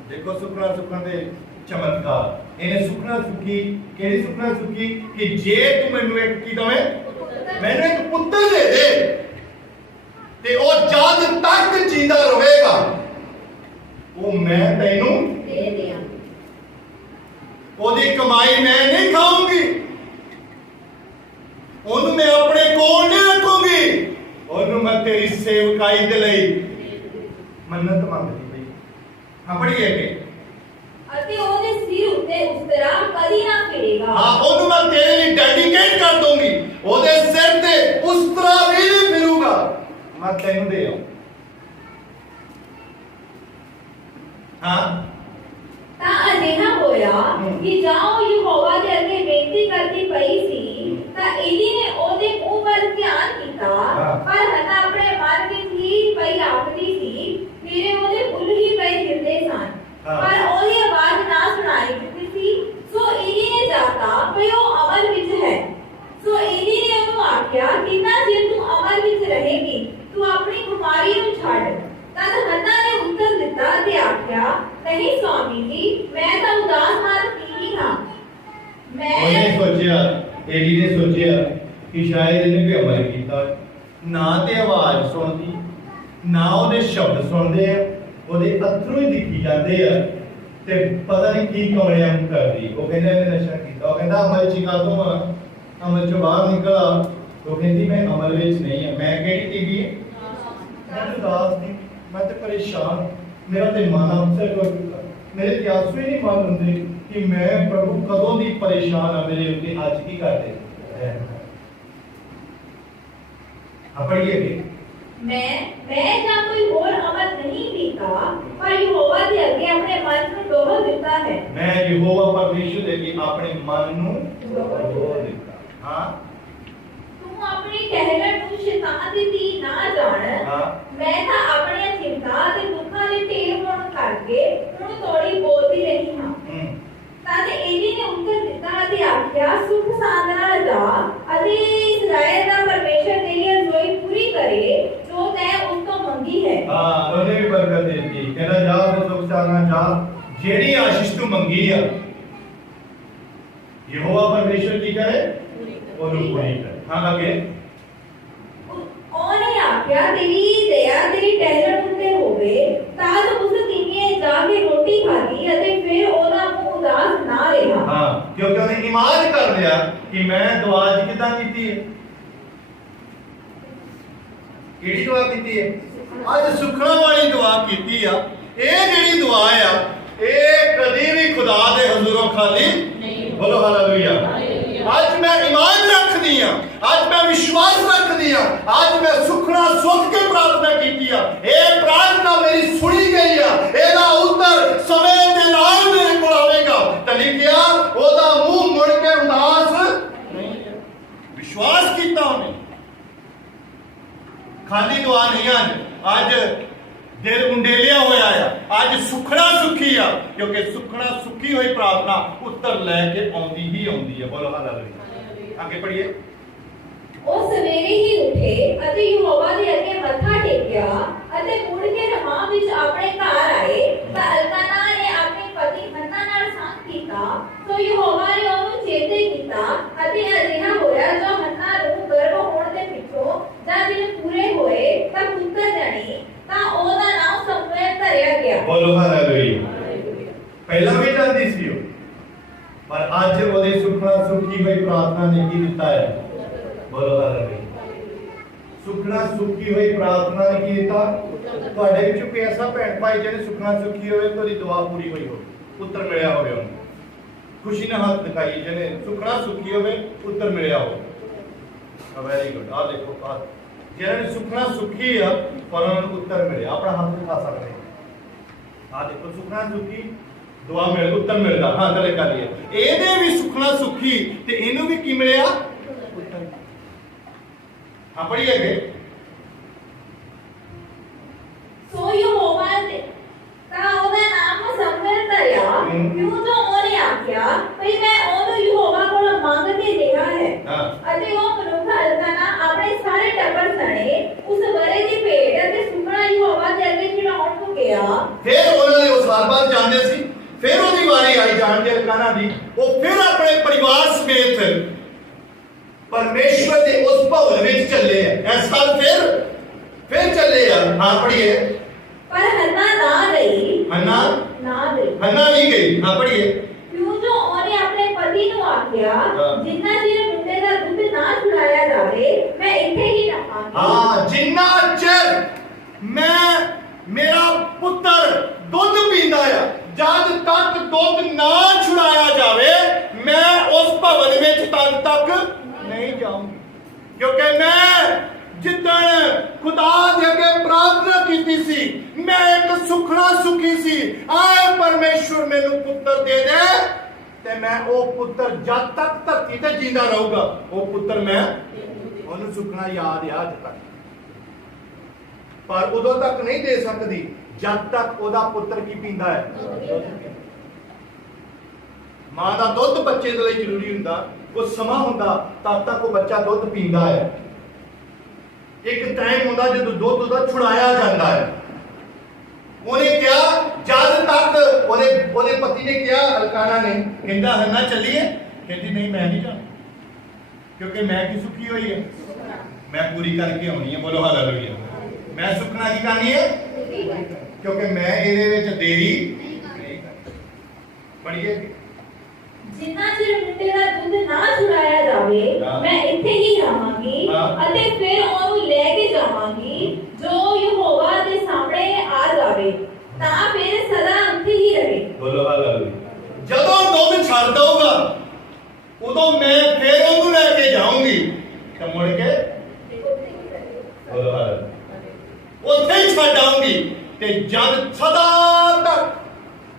देखो सुखना सुखन दे चमत्कार। इन्हें सुखना सुखी, केड़ी सुखना सुखी कि जे तू मैनू एक की दवे, मैनू एक पुत्र दे दे ते ओ जद तक जींदा रहेगा वो मैं तैनू दे दिया। ओदी कमाई मैं नहीं खाऊंगी, ओनू मैं अपने कोल नहीं रखूंगी, ओनू मैं तेरी सेवकाई दे लई मन्नत मंगदी पई। हां पढ़िए के ਅਤੇ ਉਹਦੇ ਸਿਰ ਉੱਤੇ ਉਸਤਰਾ ਕਦੀ ਨਾ ਫਿਰੇਗਾ। हाँ ओनू मैं तेरे लिए डेडिकेट कर दूंगी, ओदे सिर ते उस्तरा भी नहीं फिरूंगा, मैं तैनू दे आऊं। हाँ ਤਾਂ ਅਜਿਹਾ ਹੋਇਆ ਕਿ ਜਾਓ ਯਹੋਵਾ ਦੇ ਅੱਗੇ ਬੇਨਤੀ ਕਰਦੀ ਪਈ ਸੀ ਤਾਂ ਏਲੀ ਨੇ ਉਹਦੇ ਮੂੰਹ ਵੱਲ ਧਿਆਨ ਕੀਤਾ, ਪਰ ਹਨਾ ਆਪਣੇ ਮਨ ਵਿੱਚ ਹੀ ਪਈ ਆਖਦੀ ਸੀ, ਮੇਰੇ ਉਹਦੇ ਫੁੱਲ ਹੀ ਪਏ ਫਿਰਦੇ ਸਨ, ਪਰ ਉਹਦੀ ਆਵਾਜ਼ ਨਾ ਸੁਣਾਈ ਦਿੱਤੀ ਸੀ। ਸੋ ਏਲੀ ਨੇ ਜਾਤਾ ਵੀ ਉਹ ਅਮਲ ਵਿੱਚ ਹੈ। ਸੋ ਏਲੀ ਨੇ ਉਹਨੂੰ ਆਖਿਆ, ਕਿੰਨਾ ਚਿਰ ਤੂੰ ਅਮਲ ਵਿੱਚ ਰਹੇਗੀ, ਤੂੰ ਆਪਣੀ ਕੁਮਾਰੀ ਨੂੰ ਛੱਡ। ਤਦ ਹੰਨਾ ਨੇ ਉੱਤਰ ਦਿੱਤਾ ਤੇ ਆਖਿਆ, ਨਹੀਂ स्वामी जी, मैं तो उदास मत की हां। ਉਹਨੇ ਸੋਚਿਆ, ਏਲੀ ਨੇ ਸੋਚਿਆ ਕਿ ਸ਼ਾਇਦ ਇਹਨੇ ਕੋਈ ਅਮਲ ਕੀਤਾ, ਨਾ ਤੇ ਆਵਾਜ਼ ਸੁਣਦੀ, ਨਾ ਉਹਦੇ ਸ਼ਬਦ ਸੁਣਦੇ ਆ, ਉਹਦੇ ਅਥਰੂ ਹੀ ਦਿਖੀ ਜਾਂਦੇ ਆ ਤੇ ਪਤਾ ਨਹੀਂ ਕੀ ਕੌਣਿਆਂ ਕਰਦੀ। ਉਹ ਕਹਿੰਦਾ ਇਹਨੇ ਨਸ਼ਾ ਕੀਤਾ, ਉਹ ਕਹਿੰਦਾ ਅਮਲ ਚ ਕਰ ਦੂੰ, ਅਮਲ ਚੋਂ ਬਾਹਰ ਨਿਕਲ ਆ। ਉਹ ਕਹਿੰਦੀ ਮੈਂ ਅਮਲ ਵਿੱਚ ਨਹੀਂ ਆ, ਮੈਂ ਕਿਹੜੀ ਟੀਵੀ ਹੈ, ਮੈਂ ਤਾਂ ਉਦਾਸ ਦੀ, ਮੈਂ ਤਾਂ ਪਰੇਸ਼ਾਨ, मेरा तो मन अपसेट हो चुका, मेरे ते आंसू ही नहीं मन होंदे कि मैं प्रभु कदों दी परेशान आ मेरे उत्ते अज की कर दे। पढ़िए कि मैं ਜਾਂ ਕੋਈ ਹੋਰ ਅਮਲ ਨਹੀਂ ਕੀਤਾ, ਪਰ ਯਹੋਵਾ ਦੇ ਅੱਗੇ ਆਪਣੇ ਮਨ ਨੂੰ ਡੋਲ ਦਿੱਤਾ ਹੈ। मैं यहोवा परमेश्वर दे अगे अपने मन ਨੂੰ ਡੋਲ ਦਿੱਤਾ। हां ਤੂੰ ਆਪਣੀ ਟਹਿਲਣ ਨੂੰ ਸ਼ੈਤਾਨ ਦੀ ਧੀ ਨਾ ਜਾਣ। ਮੈਂ ਤਾਂ ਆਪਣੀਆਂ ਚਿੰਤਾ ਤੇ ਦੁੱਖਾਂ ਦੇ ਢੇਰ ਹੋਣ ਕਰਕੇ ਹੁਣ ਤੋੜੀ ਬੋਲਦੀ ਰਹੀ ਹਾਂ। ਤਦ ਏਲੀ ਨੇ ਉੱਤਰ ਦਿੱਤਾ ਤੇ ਆਖਿਆ, ਸੁਖ ਸਾਂਦ ਨਾਲ ਜਾ ਅਤੇ ਇਸਰਾਇਲ ਦਾ ਪਰਮੇਸ਼ਰ ਤੇਰੀ ਅਰਜ਼ੋਈ ਪੂਰੀ ਕਰੇ ਜੋ ਤੈਂ ਉਸ ਤੋਂ ਮੰਗੀ ਹੈ। ਹਾਂ ਉਹਨੇ ਵੀ ਬਰਕਤ ਦੇ ਦਿੱਤੀ, ਕਹਿੰਦਾ ਜਾ ਤੇ ਸੁਖ ਸਾਂਦ ਨਾਲ ਜਾ, ਜਿਹੜੀ ਆਸ਼ੀਸ਼ ਤੂੰ ਮੰਗੀ ਆ ਯਹੋਵਾ ਪਰਮੇਸ਼ਰ ਕੀ ਕਰੇ, ਉਹਨੂੰ ਪੂਰੀ ਕਰੇ। ਹਾਂ ਅੱਗੇ ਉਹਨੇ ਆਖਿਆ, ਤੇਰੀ ਦਇਆ ਤੇਰੀ ਟਹਿਲਣ ਉੱਤੇ ਹੋਵੇ। ਤਦ ਉਸ ਧੀ ਜਾ ਕੇ ਰੋਟੀ ਖਾਧੀ ਅਤੇ ਫਿਰ ਉਹਦਾ ਮੂੰਹ ਉਦਾਸ ਨਾ ਰਿਹਾ। ਹਾਂ ਕਿਉਂਕਿ ਉਹਨੇ ਇਮਾਨ ਕਰ ਲਿਆ ਕਿ ਮੈਂ ਦੁਆ ਜੀ ਕਿਦਾਂ ਕੀਤੀ ਹੈ, ਕਿਹੜੀ ਦੁਆ ਕੀਤੀ ਹੈ, ਅੱਜ ਸੁਖਣਾ ਵਾਲੀ ਦੁਆ ਕੀਤੀ ਆ। ਇਹ ਜਿਹੜੀ ਦੁਆ ਆ ਇਹ ਕਦੀ ਵੀ ਖੁਦਾ ਦੇ ਹਜ਼ੂਰੋਂ ਖਾਲੀ ਨਹੀਂ। ਬੋਲੋ ਹਾਲੇਲੂਇਆ। ਅੱਜ ਮੈਂ ਈਮਾਨ ਰੱਖਦੀ ਆ, ਅੱਜ ਮੈਂ ਵਿਸ਼ਵਾਸ ਰੱਖਦੀ ਆ, ਅੱਜ ਮੈਂ ਸੁਖਣਾ ਸੁਖ ਕੇ ਪ੍ਰਾਰਥਨਾ ਕੀਤੀ ਆ, ਇਹ ਪ੍ਰਾਰਥਨਾ ਮੇਰੀ ਸੁਣੀ ਗਈ ਆ, ਇਹਦਾ ਉੱਤਰ ਸਮੇਂ ਦੇ ਨਾਲ ਮੇਰੇ ਕੋਲ ਆਵੇਗਾ। ਤਾਂ ਲਿਖਿਆ ਉਹਦਾ ਮੂੰਹ ਮੁੜ ਕੇ ਉਦਾਸ ਨਹੀਂ। ਵਿਸ਼ਵਾਸ ਕੀਤਾ ਉਹਨੇ, ਖਾਲੀ ਦੁਆ ਨਹੀਂ। ਅੱਜ ਦਿਲ ਉੰਡੇਲਿਆ ਹੋਇਆ ਆ, ਅੱਜ ਸੁਖਣਾ ਸੁਖੀ ਆ, ਕਿਉਂਕਿ ਸੁਖਣਾ ਸੁਖੀ ਹੋਈ ਪ੍ਰਾਰਥਨਾ ਉੱਤਰ ਲੈ ਕੇ ਆਉਂਦੀ ਹੀ ਆਉਂਦੀ ਹੈ। ਬੋਲੋ ਹਾਲੇਲੂਇਆ। ਅੱਗੇ ਪੜ੍ਹੀਏ। ਉਹ ਸਵੇਰੇ ਹੀ ਉੱਠੇ ਅਤੇ ਯਹੋਵਾ ਦੇ ਅੱਗੇ ਮੱਥਾ ਟੇਕਿਆ ਅਤੇ ਮੁੜ ਕੇ ਰਮਾ ਵਿੱਚ ਆਪਣੇ ਘਰ ਆਏ ਤਾਂ ਅਲਕਾਨਾ ਨੇ ਆਪਣੀ ਪਤਨੀ ਹੰਨਾ ਨਾਲ ਸੰਗ ਕੀਤਾ। ਸੋ ਯਹੋਵਾ ਨੇ ਉਹਨੂੰ ਚੇਤੇ ਕੀਤਾ ਅਤੇ ਅਜਿਹਾ ਹੋਇਆ ਜੋ ਹੰਨਾ ਨੂੰ ਗਰਭ ਹੋਣ ਦੇ ਪਿੱਛੋਂ ਜਦ ਦਿਨ ਪੂਰੇ ਹੋਏ ਤਾਂ ਪੁੱਤਰ ਜਣੀ ਤਾਂ ਉਹਦਾ ਨਾਮ ਸਮੂਏਲ ਧਰਿਆ ਗਿਆ। ਬੋਲੋ ਹਾਲੇਲੂਇਆ। ਪਹਿਲਾਂ ਵੀ ਜਾਂਦੀ ਸੀ ਉਹ, ਪਰ ਅੱਜ ਉਹਦੇ ਸੁਖਣਾ ਸੁਖੀ ਹੋਈ ਪ੍ਰਾਰਥਨਾ ਨੇ ਕੀ ਦਿੱਤਾ ਹੈ। ਬੋਲੋ ਹਾਲੇਲੂਇਆ। ਸੁਖਣਾ ਸੁਖੀ ਹੋਈ ਪ੍ਰਾਰਥਨਾ ਨੇ ਕੀ ਦਿੱਤਾ। ਤੁਹਾਡੇ ਵਿੱਚ ਕੋਈ ਐਸਾ ਭੈਣ ਭਾਈ ਜਿਹਨੇ ਸੁਖਣਾ ਸੁਖੀ ਹੋਵੇ ਤੇ ਉਹਦੀ ਦੁਆ ਪੂਰੀ ਹੋਈ ਹੋਵੇ, ਉੱਤਰ ਮਿਲਿਆ ਹੋਵੇ, ਉਹਨੂੰ ਖੁਸ਼ੀ ਨਾਲ ਹੱਥ ਦਿਖਾਈਏ ਜਿਹਨੇ ਸੁਖਣਾ ਸੁਖੀ ਹੋਵੇ, ਉੱਤਰ ਮਿਲਿਆ ਹੋਵੇ। Very good. ਆ ਦੇਖੋ, ਆ ਜਿਹਨਾਂ ਨੇ ਸੁਖਣਾ ਸੁਖੀ ਆ ਪਰ ਉਹਨਾਂ ਨੂੰ ਉੱਤਰ ਮਿਲਿਆ, ਆਪਣਾ ਹੱਥ ਦਿਖਾ ਸਕਦੇ। ਆ ਦੇਖੋ ਸੁਖਣਾ ਸੁਖੀ ਦੁਆ ਮਿਲ ਉੱਤਰ ਮਿਲਦਾ। ਹਾਂ ਚਲੇ ਕਰ ਲਿਆ। ਇਹਦੇ ਵੀ ਸੁਖਣਾ ਸੁਖੀ ਤੇ ਇਹਨੂੰ ਵੀ ਕੀ ਮਿਲਿਆ? ਹਾਂ ਪੜੀਏ ਗੇ। ਸੋ ਯਹੋਵਾ ਨੇ ਤਾਂ ਉਹਦਾ ਨਾਮ ਸਮਰ ਧਰਿਆ, ਕਿਉਂ ਜੋ ਉਹਨੇ ਆਖਿਆ ਭਈ ਮੈਂ ਉਹਨੂੰ ਯਹੋਵਾ ਕੋਲੋਂ ਮੰਗ ਕੇ ਲਿਆ ਹੈ। ਅਤੇ ਉਹ ਮਨੁੱਖ ਅਲਕਾਨਾ ਆਪਣੇ ਸਾਰੇ ਟੱਬਰ ਸਣੇ ਉਸ ਬਰੇ ਦੀ ਭੇਡ ਅਤੇ ਸੁਖਣਾ ਯਹੋਵਾ ਦੇ ਅੱਗੇ ਚੜਾਉਣ ਨੂੰ ਗਿਆ। ਫਿਰ ਉਹਨਾਂ ਨੇ ਉਸ ਹਰ ਜਾਂਦੇ ਸੀ। ਫਿਰ ਉਹਦੀ ਵਾਰੀ ਆਈ ਜਾਣ ਦੇ ਅਲਕਾਨਾ ਦੀ। ਉਹ ਫਿਰ ਆਪਣੇ ਪਰਿਵਾਰ ਸਮੇਤ ਪਰਮੇਸ਼ਵਰ ਦੇ ਉਸ ਭਵਨ ਵਿੱਚ ਚੱਲੇ ਆ। ਇਸ ਸਾਲ ਫਿਰ ਚੱਲੇ ਆ। ਹਾਂ ਪੜੀਏ। ਪਰ ਹੰਨਾ ਨਾ ਗਈ। ਹੰਨਾ ਨਹੀਂ ਗਈ। ਹਾਂ ਪੜੀਏ। ਕਿਉਂ ਜੋ ਉਹਨੇ ਆਪਣੇ ਪਤੀ ਨੂੰ ਆਖਿਆ ਜਿੰਨਾ ਚਿਰ ਮੁੰਡੇ ਦਾ ਦੁੱਧ ਨਾ ਛੁਡਾਇਆ ਜਾਵੇ ਮੈਂ ਇੱਥੇ ਹੀ ਰਹਾਂਗੀ। ਹਾਂ ਜਿੰਨਾ ਚਿਰ ਮੇਰਾ ਪੁੱਤਰ ਦੁੱਧ ਪੀਂਦਾ ਆ, ਜਦ ਤੱਕ ਦੁੱਧ ਨਾ ਛੁਡਾਇਆ ਜਾਵੇ ਮੈਂ ਉਸ ਭਵਨ ਵਿੱਚ ਤੱਕ ਨਹੀਂ ਜਾਊਂਗੀ। ਕਿਉਂਕਿ ਮੈਂ ਜਿੱਦਣ ਖੁਦਾ ਦੇ ਅੱਗੇ ਪ੍ਰਾਰਥਨਾ ਕੀਤੀ ਸੀ, ਮੈਂ ਇੱਕ ਸੁਖਣਾ ਸੁਖੀ ਸੀ, ਆਏ ਪਰਮੇਸ਼ਵਰ ਮੈਨੂੰ ਪੁੱਤਰ ਦੇ ਦੇ ਤੇ ਮੈਂ ਉਹ ਪੁੱਤਰ ਜਦ ਤੱਕ ਧਰਤੀ ਤੇ ਜਿੰਦਾ ਰਹੂਗਾ ਉਹ ਪੁੱਤਰ ਮੈਂ ਉਹਨੂੰ ਸੁਖਣਾ ਯਾਦ ਆ ਅੱਜ ਤੱਕ। ਪਰ ਉਦੋਂ ਤੱਕ ਨਹੀਂ ਦੇ ਸਕਦੀ ਜਦ ਤੱਕ ਉਹਦਾ ਪੁੱਤਰ ਕੀ ਪੀਂਦਾ ਹੈ। ਮਾਂ ਦਾ ਦੁੱਧ ਬੱਚੇ ਦੇ ਲਈ ਜ਼ਰੂਰੀ ਹੁੰਦਾ। ਉਹ ਸਮਾਂ ਹੁੰਦਾ ਤਦ ਤੱਕ ਉਹ ਬੱਚਾ ਦੁੱਧ ਪੀਂਦਾ ਹੈ। ਇੱਕ ਟਾਈਮ ਹੁੰਦਾ ਜਦੋਂ ਦੁੱਧ ਉਹਦਾ ਛੁਡਾਇਆ ਜਾਂਦਾ ਹੈ। ਉਹਨੇ ਕਿਹਾ ਜਦ ਤੱਕ ਉਹਦੇ ਪਤੀ ਨੇ ਕਿਹਾ ਅਲਕਾਨਾ ਨੇ, ਕਹਿੰਦਾ ਹੰਨਾ ਚੱਲੀਏ? ਕਹਿੰਦੀ ਨਹੀਂ ਮੈਂ ਨਹੀਂ ਜਾਣਾ, ਕਿਉਂਕਿ ਮੈਂ ਕੀ ਸੁਖੀ ਹੋਈ ਹੈ, ਮੈਂ ਪੂਰੀ ਕਰਕੇ ਆਉਣੀ ਹੈ। ਬੋਲੋ ਹਾਲੇਲੂਇਆ। ਮੈਂ ਸੁਖਣਾ ਕੀ ਕਰਨੀ ਹੈ? ਕਿਉਂਕਿ ਮੈਂ ਇਹਦੇ ਵਿੱਚ ਦੇਰੀ ਨਹੀਂ ਕਰਨੀ। ਪੜੀਏ। ਜਿੰਨਾ ਚਿਰ ਮੁੰਡੇ ਦਾ ਦੁੱਧ ਨਾ ਛੁਡਾਇਆ ਜਾਵੇ ਮੈਂ ਇੱਥੇ ਹੀ ਰਹਾਂਗੀ ਅਤੇ ਫਿਰ ਉਹਨੂੰ ਲੈ ਕੇ ਜਾਵਾਂਗੀ ਜੋ ਯਹੋਵਾ ਦੇ ਸਾਹਮਣੇ ਆ ਜਾਵੇ ਤਾਂ ਫਿਰ ਸਦਾ ਉੱਥੇ ਹੀ ਰਹੇ। ਬੋਲੋ ਹਾਲੇਲੂਇਆ। ਜਦੋਂ ਦੁੱਧ ਛੱਡ ਦਊਗਾ ਉਦੋਂ ਮੈਂ ਫਿਰ ਉਹਨੂੰ ਲੈ ਕੇ ਜਾਊਂਗੀ ਤੇ ਮੁੜ ਕੇ ਬੋਲੋ ਹਾਲੇਲੂਇਆ ਉੱਥੇ ਹੀ ਛੱਡ ਆਊਂਗੀ। ਤੇ ਜਦ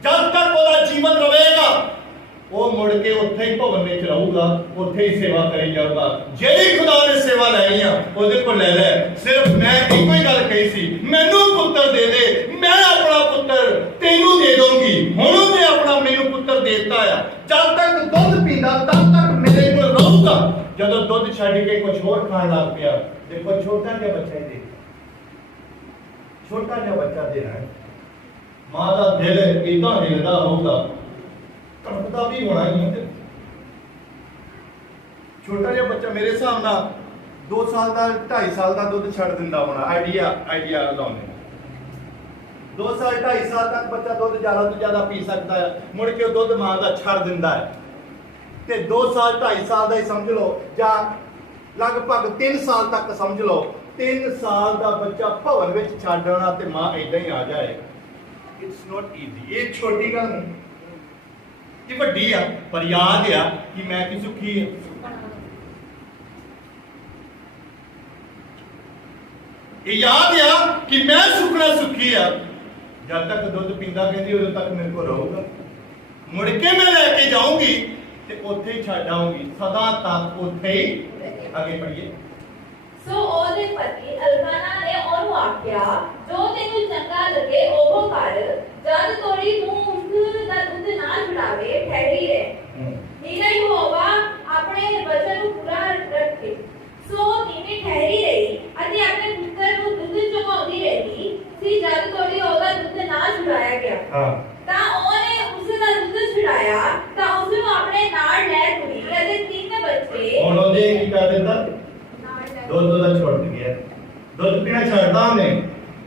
ਤੱਕ ਉਹਦਾ ਜੀਵਨ ਰਹੇਗਾ ਉਹ ਮੁੜ ਕੇ ਉੱਥੇ ਹੀ ਭਵਨ ਵਿੱਚ ਰਹੂਗਾ, ਉੱਥੇ ਹੀ ਸੇਵਾ ਕਰੀ ਜਾਊਗਾ। ਜਿਹੜੀ ਖੁਦਾ ਨੇ ਸੇਵਾ ਲੈਣੀ ਆ ਉਹਦੇ ਕੋਲ ਲੈ ਲੈ। ਸਿਰਫ ਮੈਂ ਇੱਕੋ ਹੀ ਗੱਲ ਕਹੀ ਸੀ, ਮੈਨੂੰ ਪੁੱਤਰ ਦੇ ਦੇ, ਮੈਂ ਆਪਣਾ ਪੁੱਤਰ ਤੈਨੂੰ ਦੇ ਦਊਂਗੀ। ਹੁਣ ਉਹਨੇ ਆਪਣਾ ਮੈਨੂੰ ਪੁੱਤਰ ਦੇ ਦਿੱਤਾ ਆ। ਜਦ ਤੱਕ ਦੁੱਧ ਪੀਂਦਾ ਤਦ ਤੱਕ ਮੇਰੇ ਕੋਲ ਰਹੂਗਾ। ਜਦੋਂ ਦੁੱਧ ਛੱਡ ਕੇ ਕੁਝ ਹੋਰ ਖਾਣ ਲੱਗ ਪਿਆ, ਦੇਖੋ ਛੋਟਾ ਜਿਹਾ ਬੱਚਾ ਹੀ ਦੇ, ਛੋਟਾ ਜਿਹਾ ਬੱਚਾ ਦੇਣਾ ਹੈ। ਮਾਂ ਦਾ ਦਿਲ ਇਦਾਂ ਹਿਲਦਾ ਹੋਊਗਾ, ਤੜਪਦਾ ਵੀ ਹੋਣਾ ਹੀ ਹੈ। ਛੋਟਾ ਜਿਹਾ ਬੱਚਾ ਮੇਰੇ ਹਿਸਾਬ ਨਾਲ 2 ਸਾਲ ਦਾ 2.5 ਸਾਲ ਦਾ ਦੁੱਧ ਛੱਡ ਦਿੰਦਾ ਹੋਣਾ। ਆਈਡੀਆ ਲਾਉਂਦੇ 2 ਸਾਲ 2.5 ਸਾਲ ਤੱਕ ਬੱਚਾ ਦੁੱਧ ਜ਼ਿਆਦਾ ਤੋਂ ਜ਼ਿਆਦਾ ਪੀ ਸਕਦਾ ਹੈ। ਮੁੜ ਕੇ ਉਹ ਦੁੱਧ ਮਾਂ ਦਾ ਛੱਡ ਦਿੰਦਾ ਹੈ। ਤੇ 2 ਸਾਲ 2.5 ਸਾਲ ਦਾ ਹੀ ਸਮਝ ਲਓ ਜਾਂ ਲਗਭਗ 3 ਸਾਲ ਤੱਕ ਸਮਝ ਲਓ। 3 ਸਾਲ ਦਾ ਬੱਚਾ ਭਵਨ ਵਿੱਚ ਛੱਡ ਆਉਣਾ ਤੇ ਮਾਂ ਏਦਾਂ ਹੀ ਆ ਜਾਏ। It's not easy. ਇਹ ਛੋਟੀ ਗੱਲ ਨਹੀਂ, ਇਹ ਵੱਡੀ ਆ, ਪਰ ਯਾਦ ਆ ਕਿ ਮੈਂ ਕੀ ਸੁਖੀ ਆ। ਇਹ ਯਾਦ ਆ ਕਿ ਮੈਂ ਸੁਖਣਾ ਸੁਖੀ ਆ। ਜਦ ਤੱਕ ਦੁੱਧ ਪੀਂਦਾ ਕਹਿੰਦੀ ਉਦੋਂ ਤੱਕ ਮੇਰੇ ਕੋਲ ਰਹੂਗਾ। ਮੁੜ ਕੇ ਮੈਂ ਲੈ ਕੇ ਜਾਊਂਗੀ ਤੇ ਉੱਥੇ ਹੀ ਛੱਡ ਆਊਂਗੀ, ਸਦਾ ਤੱਕ ਉੱਥੇ ਹੀ। ਅੱਗੇ ਪੜੀਏ। ਸੋ ਉਹਦੇ ਪਤੀ ਅਲਕਾਨਾ ਨੇ ਉਹਨੂੰ ਆਖਿਆ ਜੋ ਤੈਨੂੰ ਚੰਗਾ ਲੱਗੇ ਉਹ ਕਰ, ਜਦ ਤੋੜੀ ਤੂੰ ਉਸ ਦਾ ਦੁੱਧ ਨਾ ਛੁਡਾਵੇ ਠਹਿਰੀ ਰਹਿ। ਨੀਲਾ ਯਹੋਵਾ ਆਪਣੇ ਵਚਨ ਨੂੰ ਪੂਰਾ ਰੱਖੇ। ਸੋ ਨੀਵੀਂ ਠਹਿਰੀ ਰਹੀ ਅਤੇ ਆਪਣੇ ਪੁੱਤਰ ਨੂੰ ਦੁੱਧ ਚੁਕਾਉਂਦੀ ਰਹੀ ਸੀ ਜਦ ਤੋੜੀ ਉਹਦਾ ਦੁੱਧ ਨਾ ਛੁਡਾਇਆ ਗਿਆ। ਤਾਂ ਉਹਨੇ ਉਸ ਦਾ ਦੁੱਧ ਛੁਡਾਇਆ ਤਾਂ ਉਸ ਨੂੰ ਆਪਣੇ ਨਾਲ ਲੈ ਤੁਰੀ ਅਤੇ 3 ਬੱਚੇ। ਹੁਣ ਉਹਦੇ ਕੀ ਕਰ ਦਿੱਤਾ? ਦੁੱਧ ਦਾ ਛੱਡ ਗਿਆ। ਦੁੱਧ ਪੀਣਾ ਛੱਡਦਾ ਉਹਨੇ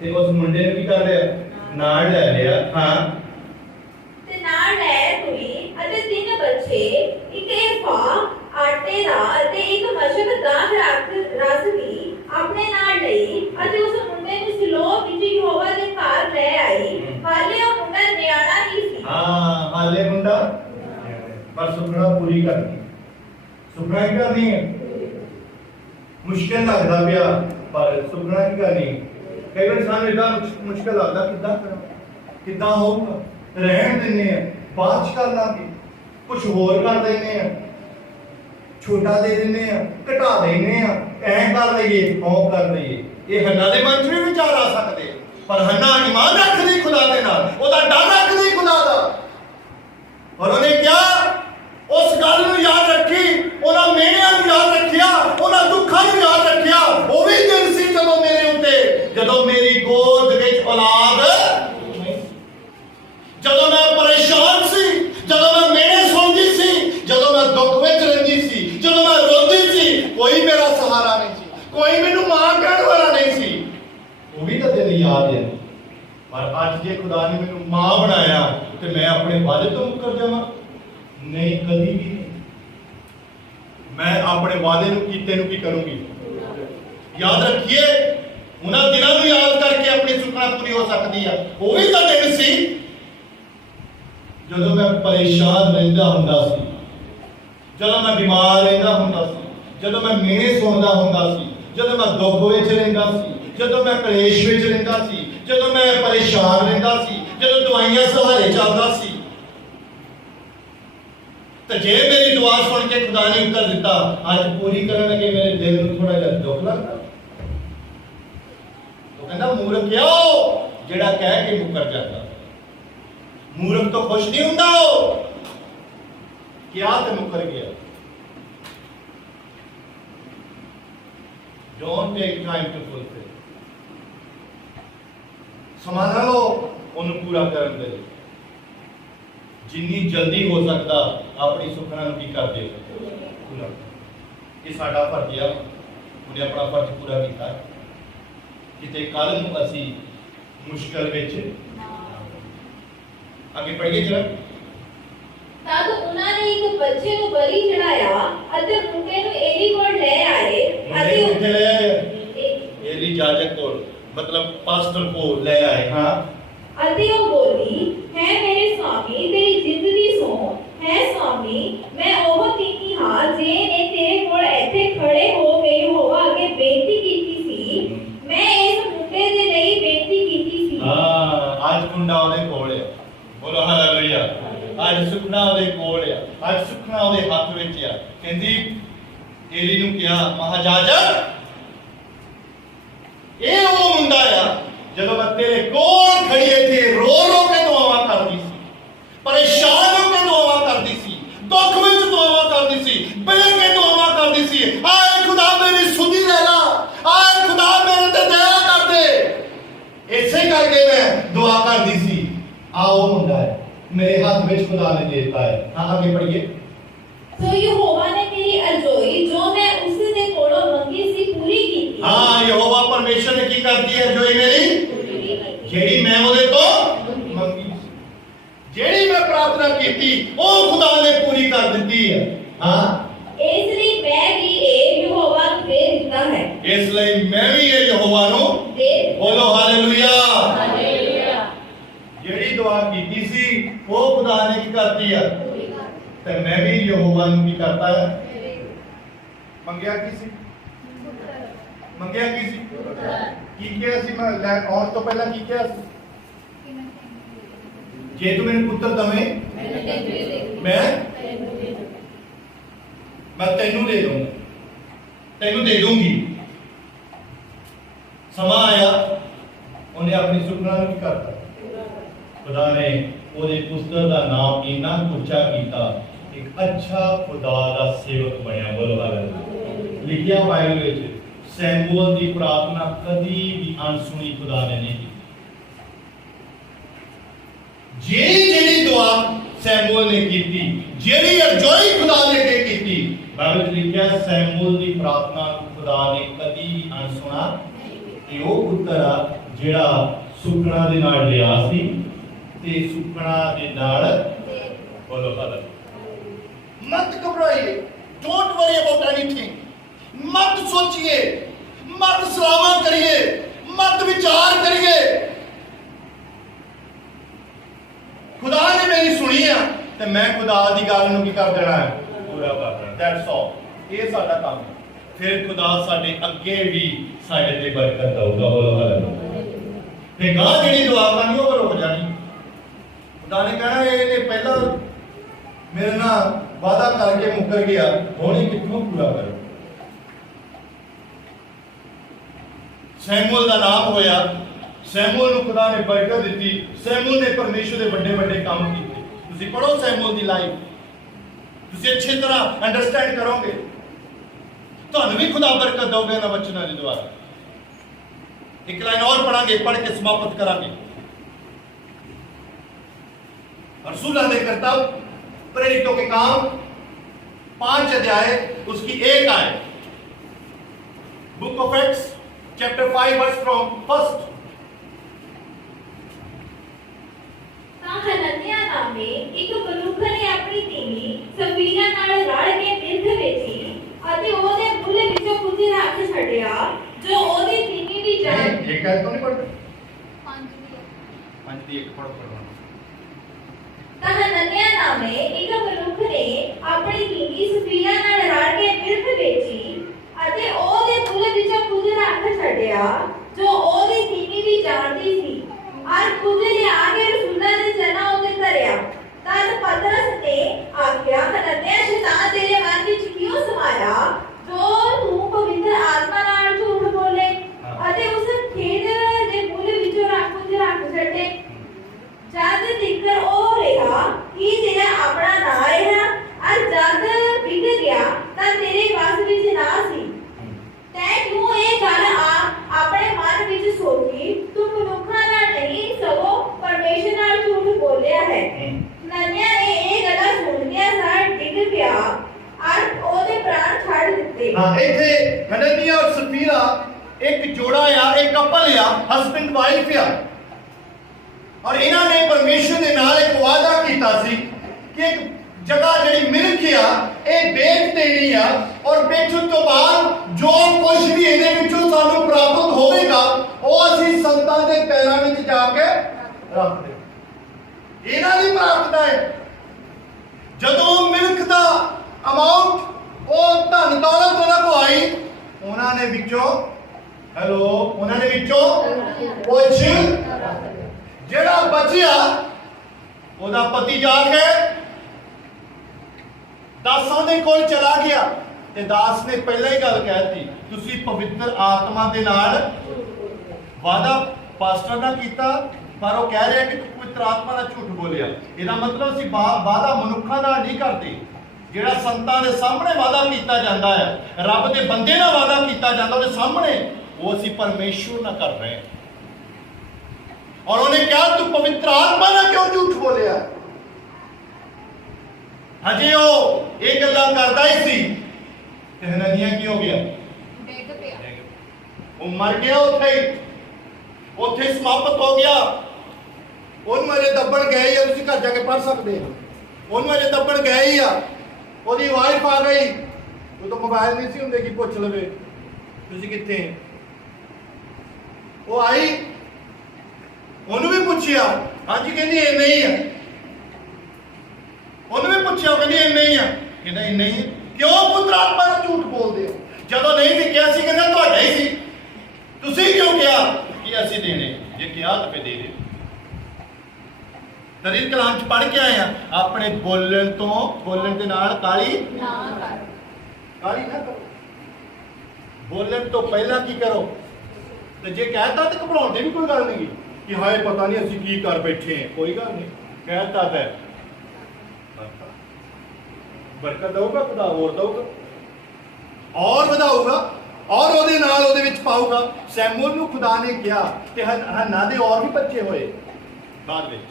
ਤੇ ਉਸ ਮੁੰਡੇ ਨੂੰ ਕੀ ਕਰ ਲਿਆ? ਨਾਲ ਲੈ ਲਿਆ। ਹਾਂ ਤੇ ਨਾਲ ਲੈ ਤੁਰੀ ਅਤੇ 3 ਬੱਚੇ, ਇੱਕ ਏਫਾ ਆਟੇ ਦਾ ਅਤੇ ਇੱਕ ਮਸ਼ਕਦਾਰ ਰਸ ਵੀ ਆਪਣੇ ਨਾਲ ਲਈ ਅਤੇ ਉਸ ਮੁੰਡੇ ਨੂੰ ਸਿਲੋਹ ਵਿੱਚ ਯਹੋਵਾ ਦੇ ਘਰ ਲੈ ਆਈ। ਹਾਲੇ ਉਹ ਮੁੰਡਾ ਨਿਆਣਾ ਹੀ ਸੀ। ਹਾਂ ਹਾਲੇ ਮੁੰਡਾ, ਪਰ ਸੁਪਨਾ ਪੂਰੀ ਕਰਨੀ। ਸੁਪਨਾ ਕੀ ਕਰਨੀ ਹੈ? ਮੁਸ਼ਕਿਲ ਲੱਗਦਾ ਪਿਆ ਪਰ ਸੁਪਨਾ ਕੀ ਕਰਨੀ। ਕਈ ਵਾਰ ਸਾਨੂੰ ਇਦਾਂ ਮੁਸ਼ਕਿਲ ਲੱਗਦਾ, ਕਿੱਦਾਂ ਕਰਾਂ, ਕਿੱਦਾਂ ਹੋਊਗਾ। ਰਹਿਣ ਦਿੰਦੇ ਆ, ਬਾਅਦ 'ਚ ਕਰ ਲਾਂਗੇ, ਕੁਝ ਹੋਰ ਕਰ ਦਿੰਦੇ ਆ, ਛੋਟਾ ਦੇ ਦਿੰਦੇ ਆ, ਘਟਾ ਦਿੰਦੇ ਆ, ਐਂ ਕਰ ਲਈਏ, ਉਹ ਕਰ ਲਈਏ। ਇਹ ਹੰਨਾ ਦੇ ਮਨ 'ਚ ਵੀ ਵਿਚਾਰ ਆ ਸਕਦੇ, ਪਰ ਹੰਨਾ ਈਮਾਨ ਰੱਖਦੀ ਖੁਦਾ ਦੇ ਨਾਲ, ਉਹਦਾ ਡਰ ਰੱਖਦੀ ਖੁਦਾ ਦਾ। ਔਰ ਉਹਨੇ ਕਿਹਾ, ਉਸ ਗੱਲ ਨੂੰ ਯਾਦ ਰੱਖੀ, ਉਹਨਾਂ ਮਿਹਨਿਆਂ ਨੂੰ ਯਾਦ ਰੱਖਿਆ, ਉਹਨਾਂ ਦੁੱਖਾਂ ਨੂੰ ਯਾਦ ਰੱਖਿਆ। ਉਹ ਵੀ ਦਿਨ ਸੀ ਜਦੋਂ ਮੇਰੇ ਉੱਤੇ, ਜਦੋਂ ਮੇਰੀ ਗੋਦ ਵਿੱਚ ਔਲਾਦ ਨਹੀਂ, ਜਦੋਂ ਮੈਂ ਪਰੇਸ਼ਾਨ ਸੀ, ਜਦੋਂ ਮੈਂ ਮਿਹਣੇ ਸੁਣਦੀ ਸੀ, ਜਦੋਂ ਮੈਂ ਦੁੱਖ ਵਿੱਚ ਰਹਿੰਦੀ ਸੀ, ਜਦੋਂ ਮੈਂ ਰੋਂਦੀ ਸੀ, ਕੋਈ ਮੇਰਾ ਸਹਾਰਾ ਨਹੀਂ ਸੀ, ਕੋਈ ਮੈਨੂੰ ਮਾਂ ਕਹਿਣ ਵਾਲਾ ਨਹੀਂ ਸੀ। ਉਹ ਵੀ ਤਾਂ ਦਿਨ ਯਾਦ ਹੈ। ਪਰ ਅੱਜ ਜੇ ਖੁਦਾ ਨੇ ਮੈਨੂੰ ਮਾਂ ਬਣਾਇਆ ਤੇ ਮੈਂ ਆਪਣੇ ਵਾਅਦੇ ਤੋਂ ਮੁੱਕਰ ਜਾਵਾਂ? ਨਹੀਂ, ਕਦੀ ਵੀ ਨਹੀਂ। ਮੈਂ ਆਪਣੇ ਵਾਅਦੇ ਨੂੰ ਕੀਤੇ ਨੂੰ ਕੀ ਕਰੂੰਗੀ? ਯਾਦ ਰੱਖੀਏ, ਉਹਨਾਂ ਦਿਨਾਂ ਨੂੰ ਯਾਦ ਕਰਕੇ ਆਪਣੀ ਸੁਪਨਾ ਪੂਰੀ ਹੋ ਸਕਦੀ ਆ। ਉਹ ਵੀ ਤਾਂ ਦਿਨ ਸੀ ਜਦੋਂ ਮੈਂ ਪਰੇਸ਼ਾਨ ਰਹਿੰਦਾ ਹੁੰਦਾ ਸੀ, ਜਦੋਂ ਮੈਂ ਬਿਮਾਰ ਰਹਿੰਦਾ ਹੁੰਦਾ ਸੀ, ਜਦੋਂ ਮੈਂ ਮਿਹਣੇ ਸੁਣਦਾ ਹੁੰਦਾ ਸੀ, ਜਦੋਂ ਮੈਂ ਦੁੱਖ ਵਿੱਚ ਰਹਿੰਦਾ ਸੀ, ਜਦੋਂ ਮੈਂ ਕਲੇਸ਼ ਵਿੱਚ ਰਹਿੰਦਾ ਸੀ, ਜਦੋਂ ਮੈਂ ਪਰੇਸ਼ਾਨ ਰਹਿੰਦਾ ਸੀ, ਜਦੋਂ ਦਵਾਈਆਂ ਸਹਾਰੇ ਚੱਲਦਾ ਸੀ। ਤੇ ਜੇ ਮੇਰੀ ਦੁਆ ਸੁਣ ਕੇ ਖੁਦਾ ਨੇ ਉੱਤਰ ਦਿੱਤਾ, ਅੱਜ ਪੂਰੀ ਕਰਨ ਲੱਗੇ ਮੇਰੇ ਦਿਲ ਨੂੰ ਥੋੜਾ ਜਿਹਾ ਦੁੱਖ ਲੱਗਦਾ। ਉਹ ਕਹਿੰਦਾ, ਮੂਰਖ ਹੋ ਜਿਹੜਾ ਕਹਿ ਕੇ ਮੁੱਕਰ ਜਾਂਦਾ। ਮੂਰਖ ਤੋਂ ਖੁਸ਼ ਨਹੀਂ ਹੁੰਦਾ, ਉਹ ਕਿਹਾ ਤੇ ਮੁੱਕਰ ਗਿਆ। Don't take time to fulfill. ਸਮਾਂ ਨਾ ਲਓ ਉਹਨੂੰ ਪੂਰਾ ਕਰਨ ਦੇ ਲਈ। ਜਿੰਨੀ ਜਲਦੀ ਹੋ ਸਕਦਾ ਆਪਣੀ ਸੁਖਨਾ ਨੂੰ ਕੀ ਕਰ ਦਿਓ, ਪੂਰਾ। ਇਹ ਸਾਡਾ ਫਰਜ਼ ਆ, ਉਹਨੇ ਆਪਣਾ ਫਰਜ਼ ਪੂਰਾ ਕੀਤਾ। ਕਿਤੇ ਕੱਲ ਨੂੰ ਅਸੀਂ ਮੁਸ਼ਕਲ ਵਿੱਚ ਅੱਗੇ ਪੜ੍ਹੀਏ ਜਰਾ। ਤਦ ਉਹਨਾਂ ਨੇ ਇੱਕ ਬੱਚੇ ਨੂੰ ਬਲੀ ਚੜਾਇਆ ਅਤੇ ਮੁੰਡੇ ਨੂੰ ਏਲੀ ਕੋਲ ਲੈ ਆਏ ਅਤੇ ਏਲੀ ਜਾਜਕ ਕੋਲ, ਮਤਲਬ ਪਾਸਟਰ ਕੋਲ ਲੈ ਆਏ। ਹਾਂ, ਅਤੇ ਉਹ ਬੋਲੀ, ਹੈ ਮੇਰੇ स्वामी तेरी जिद दी सौं है स्वामी, मैं ਉਹ ਕੀਤੀ ਹਾਂ ਜੇ ਨੇ ਤੇਰੇ ਕੋਲ ਇੱਥੇ ਖੜੇ ਹੋ ਕੇ ਯਹੋਵਾ ਅੱਗੇ ਬੇਨਤੀ ਕੀਤੀ ਸੀ। ਮੈਂ ਇਸ ਮੁੰਡੇ ਦੇ ਲਈ ਬੇਨਤੀ ਕੀਤੀ ਸੀ। ਹਾਂ, ਅੱਜ ਮੁੰਡਾ ਉਹਦੇ ਕੋਲ ਆ। ਬੋਲੋ ਹਾਲੇਲੂਇਆ। ਅੱਜ ਸੁਪਨਾ ਉਹਦੇ ਕੋਲ ਆ, ਅੱਜ ਸੁਪਨਾ ਉਹਦੇ ਹੱਥ ਵਿੱਚ ਆ। ਕਹਿੰਦੀ ਏਲੀ ਨੂੰ ਕਿਹਾ, ਮਹਾਜਾਜਕ, ਇਹ ਉਹ ਮੁੰਡਾ ਆ ਜਦੋਂ ਮੈਂ ਤੇਰੇ ਕੋਲ ਖੜੀ ਇੱਥੇ ਰੋ ਰੋ ਕੇ ਦੁਆਵਾਂ ਕਰਦੀ ਸੀ, ਪਰੇਸ਼ਾਨ ਹੋ ਕੇ ਦੁਆਵਾਂ ਕਰਦੀ ਸੀ, ਦੁੱਖ ਵਿੱਚ ਦੁਆਵਾਂ ਕਰਦੀ ਸੀ, ਬਿਲਕ ਕੇ ਦੁਆਵਾਂ ਕਰਦੀ ਸੀ। ਆਏ ਖੁਦਾ ਮੇਰੀ ਸੁਣੀ ਲੈ ਲਾ, ਆਏ ਖੁਦਾ ਮੇਰੇ ਤੇ ਦਇਆ ਕਰ ਦੇ। ਇਸੇ ਕਰਕੇ ਮੈਂ ਦੁਆ ਕਰਦੀ ਸੀ। ਆਓ ਮੁੰਡਾ ਹੈ, ਮੇਰੇ ਹੱਥ ਵਿੱਚ ਖੁਦਾ ਨੇ ਦੇ ਦਿੱਤਾ ਹੈ। ਹਾਂ, ਅੱਗੇ ਪੜ੍ਹੀਏ। ਸੋ ਯਹੋਵਾ ਨੇ ਮੇਰੀ ਅਰਜ਼ੋਈ ਜੋ ਮੈਂ ਉਸ ਦੇ ਕੋਲੋਂ ਮੰਗੀ ਸੀ ਪੂਰੀ ਕੀਤੀ। ਹਾਂ, ਯਹੋਵਾ ਪਰਮੇਸ਼ਰ ਨੇ ਕੀ ਕਰਦੀ ਹੈ? ਅਰਜ਼ੋਈ ਮੇਰੀ, ਜਿਹੜੀ ਮੈਂ ਉਹਦੇ ਤੋਂ ਮੰਗੀ ਸੀ, ਜਿਹੜੀ ਮੈਂ ਪ੍ਰਾਰਥਨਾ ਕੀਤੀ, ਉਹ ਖੁਦਾ ਨੇ ਪੂਰੀ ਕਰ ਦਿੱਤੀ ਹੈ। ਹਾਂ, ਇਸ ਲਈ ਮੈਂ ਵੀ ਇਹ ਯਹੋਵਾ ਨੂੰ ਦੇ ਦਿੱਤਾ ਹੈ। ਇਸ ਲਈ ਮੈਂ ਵੀ ਇਹ ਯਹੋਵਾ ਨੂੰ ਦੇ। ਬੋਲੋ ਹਾਲੇਲੂਇਆ। ਹਾਲੇਲੂਇਆ। ਜਿਹੜੀ ਦੁਆ ਕੀਤੀ ਸੀ ਉਹ ਖੁਦਾ ਨੇ ਕੀ ਕਰਤੀ ਆ? ਤੇ ਮੈਂ ਵੀ ਯਹੋਵਾ ਨੂੰ ਕੀ ਕਰਤਾ ਹੈ? ਮੰਗਿਆ ਕੀ ਸੀ? ਮੰਗਿਆ ਕੀ ਸੀ? ਕੀ ਕਿਹਾ ਸੀ? ਮੈਂ ਆਉਣ ਤੋਂ ਪਹਿਲਾਂ ਕੀ ਕਿਹਾ ਸੀ? ਜੇ ਤੂੰ ਮੈਨੂੰ ਪੁੱਤਰ ਦਵੇਂ ਮੈਂ ਤੈਨੂੰ ਦੇ ਦੂੰਗਾ, ਤੈਨੂੰ ਦੇ ਦੂੰਗੀ। ਸਮਾਂ ਆਇਆ, ਉਹਨੇ ਆਪਣੀ ਸੁਪਨਾ ਨੂੰ ਕੀ ਕਰਤਾ? ਖੁਦਾ ਨੇ ਉਹਦੇ ਪੁੱਤਰ ਦਾ ਨਾਮ ਇੰਨਾ ਉੱਚਾ ਕੀਤਾ, ਇੱਕ ਅੱਛਾ ਖੁਦਾ ਦਾ ਸੇਵਕ ਬਣਿਆ। ਬੋਲੋ ਹਾਲੇਲੂਇਆ। ਲਿਖਿਆ ਬਾਈਬਲ ਵਿੱਚ, ਸੈਮੂਅਲ ਦੀ ਪ੍ਰਾਰਥਨਾ ਕਦੀ ਵੀ ਅਣਸੁਣੀ ਖੁਦਾ ਨੇ ਨਹੀਂ ਕੀਤੀ। ਜਿਹੜੀ ਦੁਆ ਸੈਮੂਅਲ ਨੇ ਕੀਤੀ, ਜਿਹੜੀ ਅਰਜ਼ੋਈ ਖੁਦਾ ਨੇ ਅੱਗੇ ਕੀਤੀ, ਬਾਈਬਲ ਵਿੱਚ ਲਿਖਿਆ ਸੈਮੂਅਲ ਦੀ ਪ੍ਰਾਰਥਨਾ ਨੂੰ ਖੁਦਾ ਨੇ ਕਦੀ ਵੀ ਅਣਸੁਣਾ। ਇਹ ਉਹ ਪੁੱਤਰ ਆ ਜਿਹੜਾ ਸੁਪਨਾ ਦੇ ਨਾਲ ਲਿਆ ਸੀ ਤੇ ਸੁਪਨਾ ਦੇ ਨਾਲ। ਬੋਲੋ ਹਾਲੇਲੂਇਆ। ਮਤ ਘਬਰਾਈਏ, ਡੋਂਟ ਵਰੀ ਅਬਾਊਟ ਐਨੀਥਿੰਗ। ਮਤ ਸੋਚੀਏ, ਮਤ ਸਲਾਹਾਂ ਕਰੀਏ, ਮਤ ਵਿਚਾਰ ਕਰੀਏ। ਖੁਦਾ ਨੇ ਮੇਰੀ ਸੁਣੀ ਆ ਤੇ ਮੈਂ ਖੁਦਾ ਦੀ ਗੱਲ ਨੂੰ ਕੀ ਕਰ ਦੇਣਾ ਹੈ? ਪੂਰਾ ਕਰ ਦੇਣਾ। That's all. ਇਹ ਸਾਡਾ ਕੰਮ ਹੈ। ਫਿਰ ਖੁਦਾ ਸਾਡੇ ਅੱਗੇ ਵੀ ਸਾਡੇ ਤੇ ਬਰਕਤ ਦਊਗਾ। ਬੋਲੋ ਹਾਲੇਲੂਇਆ। ਤੇ ਗਾਂ ਜਿਹੜੀ ਦੁਆ ਕਰਨੀ ਉਹ ਹੋ ਜਾਣੀ। खुदा ने कहना ये पहला मेरे नाल वादा करके मुकर गया, हुण ये कित्थों पूरा करो। सैमुअल का नाम होया, सैमुअल नूं खुदा ने बरकत दी, सैमुअल ने परमेश्वर के बड़े बड़े काम किए। तुसीं पढ़ो सैमुअल की लाइफ, तुसीं अच्छी तरह अंडरस्टैंड करोगे, तुहानूं भी खुदा बरकत दोगे ना वचनां दे द्वारा। एक लाइन और पढ़ांगे, पढ़ के समाप्त करांगे। रसूलों के कर्तव्य, प्रेरितों के काम, 5 अध्याय, उसकी 1 आयत। Book of Acts chapter 5 verse from 1। हनन्याह नामे एक मनुख ने अपनी धीमी सफीरा नाल रल के बिरध वेची ਅਤੇ ਉਹਦੇ ਮੁੱਲ ਵਿੱਚੋਂ ਕੁਝ ਰੱਖ ਛੱਡਿਆ ਜੋ ਉਹਦੀ ਧੀਮੀ ਦੀ ਜਾਨ। एक आयत तो नहीं पढ़ते? 5 दी 1 पढ़ो। ਤਾਂ ਹਨन्याह ਨਾਮੇ ਇੱਕ ਮਨੁੱਖ ਨੇ ਆਪਣੀ ਧੀਮੀ ਸਫੀਰਾ ਨਾਲ ਰਲ ਕੇ ਬਿਰਧ ਵੇਚੀ ਅਤੇ ਉਹਦੇ ਮੁੱਲ ਵਿੱਚੋਂ ਕੁਝ ਰੱਖ ਛੱਡਿਆ ਜੋ ਉਹਦੀ ਧੀਮੀ ਵੀ ਜਾਣਦੀ ਸੀ। और कुछ लिया के रसूलों ने जना उते धरिया। तद पतरस ने आख्या, हनन्याह शैतान तेरे मन विच क्यों समाया जो तू पवित्र आत्मा नाल झूठ बोले अते उस खेद दे मूल विचों कुछ रख छड्डे। जद तिकर ओ रहा कि तेरा अपना ना रहा और जद बिग गया तां तेरे वस विच ना सी। तैं क्यों ये गल अपने मन विच सोची, तू मनुखा नाल नहीं सगो परमेश्वर नाल झूठ बोलिया है। हनन्याह ने ये गल्लां सुन के सार डिग पिया और ओदे प्राण छड़ दिते। हां, इथे हनन्याह और सफीरा एक जोड़ा या एक कपल या हस्बैंड वाइफ या, और इन्हां ने परमेश्वर दे नाल एक वादा कीता सी कि एक जगह जिहड़ी मिल गया ये बेच देनी आ, और बेचण तो बाद जो कुछ भी इहदे विचों सानू प्राप्त होवेगा वो असीं संतां दे पैरां विच जाके रख दे। इन्हां दी प्रार्थना है। जदों मिल्क दा अमाउंट वो धन दौलत उन्हां को आई, उन्हां ने विचों उन्हां ने विचों कुछ जिहड़ा बचिया ओदा पति जाके दासां दे कोल चला गया ते दास ने पहले ही गल कहती, तुसी पवित्र आत्मा दे नाल वादा पास्टर ना कीता, पर वो कह रहे हैं कि तू पवित्र आत्मा दा झूठ बोलिया। इहदा मतलब असीं वादा मनुक्खां नाल नहीं करते। जिहड़ा संतां दे सामने वादा कीता जांदा है, रब दे बंदे नाल वादा कीता जांदा उहदे सामने, वो असीं परमेश्वर नाल कर रहे हैं। और उन्हें कहा तू पवित्र आत्मा नाल क्यों झूठ बोलिया? हजे वो ये गल्लां करदा ही सी ते हनन्याह की हो गया? डिग पिया। वो मर गया, उत्थे समाप्त हो गया। ਉਹਨੂੰ ਅਜੇ ਦੱਬਣ ਗਏ ਹੀ ਆ, ਤੁਸੀਂ ਘਰ ਜਾ ਕੇ ਪੜ੍ਹ ਸਕਦੇ ਹੋ। ਉਹਨੂੰ ਅਜੇ ਦੱਬਣ ਗਏ ਹੀ ਆ, ਉਹਦੀ ਵਾਈਫ ਆ ਗਈ, ਉਦੋਂ ਮੋਬਾਈਲ ਨਹੀਂ ਸੀ ਹੁੰਦੇ ਕਿ ਪੁੱਛ ਲਵੇ ਤੁਸੀਂ ਕਿੱਥੇ। ਉਹ ਆਈ, ਉਹਨੂੰ ਵੀ ਪੁੱਛਿਆ, ਹਾਂਜੀ ਕਹਿੰਦੀ ਇੰਨਾ ਹੀ ਆ। ਉਹਨੂੰ ਵੀ ਪੁੱਛਿਆ, ਉਹ ਕਹਿੰਦੀ ਇੰਨਾ ਹੀ ਆ। ਕਹਿੰਦਾ ਇੰਨਾ ਹੀ ਕਿਉਂ ਪੁੱਤਰ ਆਤਮਾ ਨੂੰ ਝੂਠ ਬੋਲਦੇ ਹੋ? ਜਦੋਂ ਨਹੀਂ ਵੀ ਕਿਹਾ ਸੀ ਕਹਿੰਦਾ ਤੁਹਾਡਾ ਹੀ ਸੀ, ਤੁਸੀਂ ਕਿਉਂ ਕਿਹਾ ਕਿ ਅਸੀਂ ਦੇਣੇ? ਜੇ ਕਿਹਾ ਤਾਂ ਫੇ ਦੇ ਦੇ। ਤਰੀਕ ਕਲਾਮ ਚ ਪੜ੍ਹ ਕੇ ਆਏ ਆ, ਆਪਣੇ ਬੋਲਣ ਦੇ ਨਾਲ ਕਾਲੀ ਨਾ ਕਰੋ। ਬੋਲਣ ਤੋਂ ਪਹਿਲਾਂ ਕੀ ਕਰੋ? ਤੇ ਜੇ ਕਹਿਤਾ ਤੇ ਘਬਰਾਉਣ ਦੀ ਵੀ ਕੋਈ ਗੱਲ ਨਹੀਂ ਕਿ ਹਾਏ ਪਤਾ ਨਹੀਂ ਅਸੀਂ ਕੀ ਕਰ ਬੈਠੇ ਹਾਂ। ਕੋਈ ਗੱਲ ਨਹੀਂ, ਕਹਿਤਾ ਤਾਂ ਬਰਕਤ ਦਊਗਾ ਖੁਦਾ, ਹੋਰ ਦਊਗਾ, ਔਰ ਵਧਾਊਗਾ, ਔਰ ਉਹਦੇ ਨਾਲ ਉਹਦੇ ਵਿੱਚ ਪਾਊਗਾ। ਸੈਮੂਅਲ ਨੂੰ ਖੁਦਾ ਨੇ ਕਿਹਾ ਤੇ ਹੰਨਾ ਦੇ ਔਰ ਵੀ ਬੱਚੇ ਹੋਏ ਬਾਅਦ ਵਿੱਚ,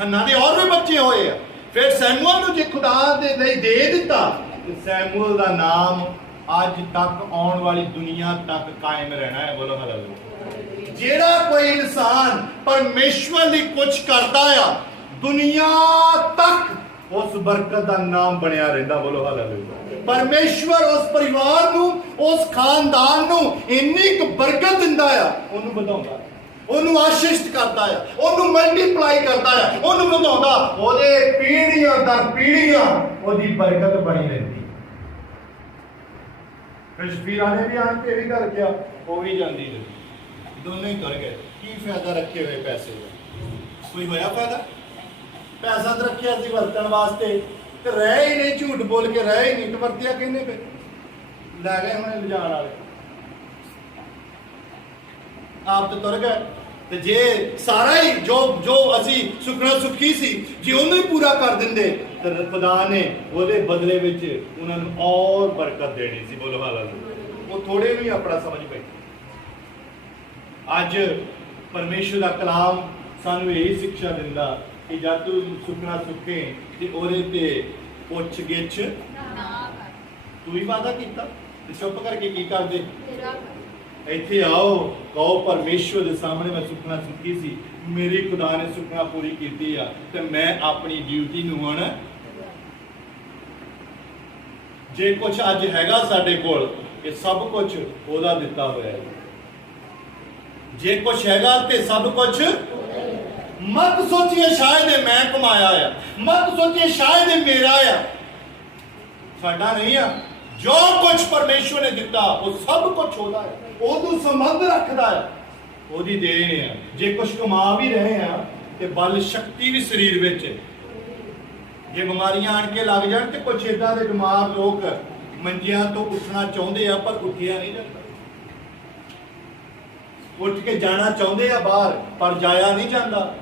ਹੰਨਾ ਦੇ ਔਰ ਵੀ ਬੱਚੇ ਹੋਏ ਆ। ਫਿਰ ਸੈਮੂਅਲ ਨੂੰ ਜੇ ਖੁਦਾ ਦੇ ਲਈ ਦੇ ਦਿੱਤਾ ਤੇ ਸੈਮੂਅਲ ਦਾ ਨਾਮ ਅੱਜ ਤੱਕ ਆਉਣ ਵਾਲੀ ਦੁਨੀਆ ਤੱਕ ਕਾਇਮ ਰਹਿਣਾ ਹੈ। ਬੋਲੋ ਹਾਲੇਲੂਇਆ। ਜਿਹੜਾ ਕੋਈ ਇਨਸਾਨ ਪਰਮੇਸ਼ਵਰ ਲਈ ਕੁਝ ਕਰਦਾ ਆ, ਦੁਨੀਆ ਤੱਕ उस बरकत का नाम बनया रहता। बोलो हालेलुया। परमेश्वर उस परिवार नू, उस खानदान नू इन्नी क बरकत दिंदा है, ओनू ਵਧਾਉਂਦਾ, ओनू आशीषित करता है, ओनू मल्टीप्लाई करता है, ओनू ਵਧਾਉਂਦਾ, ओदे पीढ़ियां दर पीढ़ियां ओदी बरकत बनी रहती। फिर शफीरा ने भी आन के भी कर किया, वो भी जांदी रही, दोनों ही कर गए। की फायदा रखे हुए पैसे का? कोई होया फायदा? ਪੈਸਾ ਤਾਂ ਰੱਖਿਆ ਸੀ ਵਰਤਣ ਵਾਸਤੇ ਤੇ ਰਹਿ ਹੀ ਨਹੀਂ, ਝੂਠ ਬੋਲ ਕੇ ਰਹਿ ਹੀ ਨਹੀਂ, ਤੇ ਵਰਤਿਆ ਕਿਹਨੇ ਫਿਰ? ਲੈ ਗਏ ਹੁਣ ਲਿਜਾਣ ਵਾਲੇ, ਆਪ ਤੇ ਤੁਰ ਗਏ। ਤੇ ਜੇ ਸਾਰਾ ਹੀ ਜੋ ਅਸੀਂ ਸੁਖਣਾ ਸੁਖੀ ਸੀ, ਜੇ ਉਹਨੂੰ ਹੀ ਪੂਰਾ ਕਰ ਦਿੰਦੇ ਤੇ ਖੁਦਾ ਨੇ ਉਹਦੇ ਬਦਲੇ ਵਿੱਚ ਉਹਨਾਂ ਨੂੰ ਔਰ ਬਰਕਤ ਦੇਣੀ ਸੀ। ਬੋਲੋ ਹਾਲੇਲੂਇਆ। ਉਹ ਥੋੜੇ ਨੂੰ ਹੀ ਆਪਣਾ ਸਮਝ ਪਏ। ਅੱਜ ਪਰਮੇਸ਼ਰ ਦਾ ਕਲਾਮ ਸਾਨੂੰ ਇਹ ਸਿੱਖਿਆ ਦਿੰਦਾ ਕਿ ਜਦ ਤੂੰ ਸੁਖਣਾ ਸੁਖੇ ਤੇ ਉਹਦੇ ਤੇ ਪੁੱਛ ਗਿੱਛ ਤੂੰ ਹੀ ਵਾਦਾ ਕੀਤਾ ਤੇ ਚੁੱਪ ਕਰਕੇ ਕੀ ਕਰਦੇ? ਇੱਥੇ ਆਓ, ਕਹੋ ਪਰਮੇਸ਼ਵਰ ਦੇ ਸਾਹਮਣੇ ਮੈਂ ਸੁਖਣਾ ਸੁਖੀ ਸੀ, ਮੇਰੀ ਖੁਦਾ ਨੇ ਸੁਖਣਾ ਪੂਰੀ ਕੀਤੀ ਆ ਤੇ ਮੈਂ ਆਪਣੀ ਡਿਊਟੀ ਨੂੰ ਹੁਣ, ਜੇ ਕੁਝ ਅੱਜ ਹੈਗਾ ਸਾਡੇ ਕੋਲ, ਇਹ ਸਭ ਕੁਝ ਉਹਦਾ ਦਿੱਤਾ ਹੋਇਆ ਹੈ। ਜੇ ਕੁਝ ਹੈਗਾ ਤੇ ਸਭ ਕੁਝ, ਮਤ ਸੋਚੀਏ ਸ਼ਾਇਦ ਇਹ ਮੈਂ ਕਮਾਇਆ ਆ, ਮਤ ਸੋਚੀਏ ਸ਼ਾਇਦ ਇਹ ਮੇਰਾ ਆ, ਸਾਡਾ ਨਹੀਂ ਆ। ਜੋ ਕੁਝ ਪਰਮੇਸ਼ਵਰ ਨੇ ਦਿੱਤਾ ਉਹ ਸਭ ਕੁਝ ਉਹਦਾ ਹੈ, ਉਹਨੂੰ ਸੰਬੰਧ ਰੱਖਦਾ ਹੈ, ਉਹਦੀ ਦੇਣ ਆ। ਜੇ ਕੁਝ ਕਮਾ ਵੀ ਰਹੇ ਆ ਤੇ ਬਲ ਸ਼ਕਤੀ ਵੀ ਸਰੀਰ ਵਿੱਚ, ਜੇ ਬਿਮਾਰੀਆਂ ਆਣ ਕੇ ਲੱਗ ਜਾਣ ਤੇ ਕੁਝ ਏਦਾਂ ਦੇ ਬਿਮਾਰ ਲੋਕ ਮੰਜਿਆਂ ਤੋਂ ਉੱਠਣਾ ਚਾਹੁੰਦੇ ਆ ਪਰ ਉੱਠਿਆ ਨਹੀਂ ਜਾਂਦਾ, ਉੱਠ ਕੇ ਜਾਣਾ ਚਾਹੁੰਦੇ ਆ ਬਾਹਰ ਪਰ ਜਾਇਆ ਨਹੀਂ ਜਾਂਦਾ,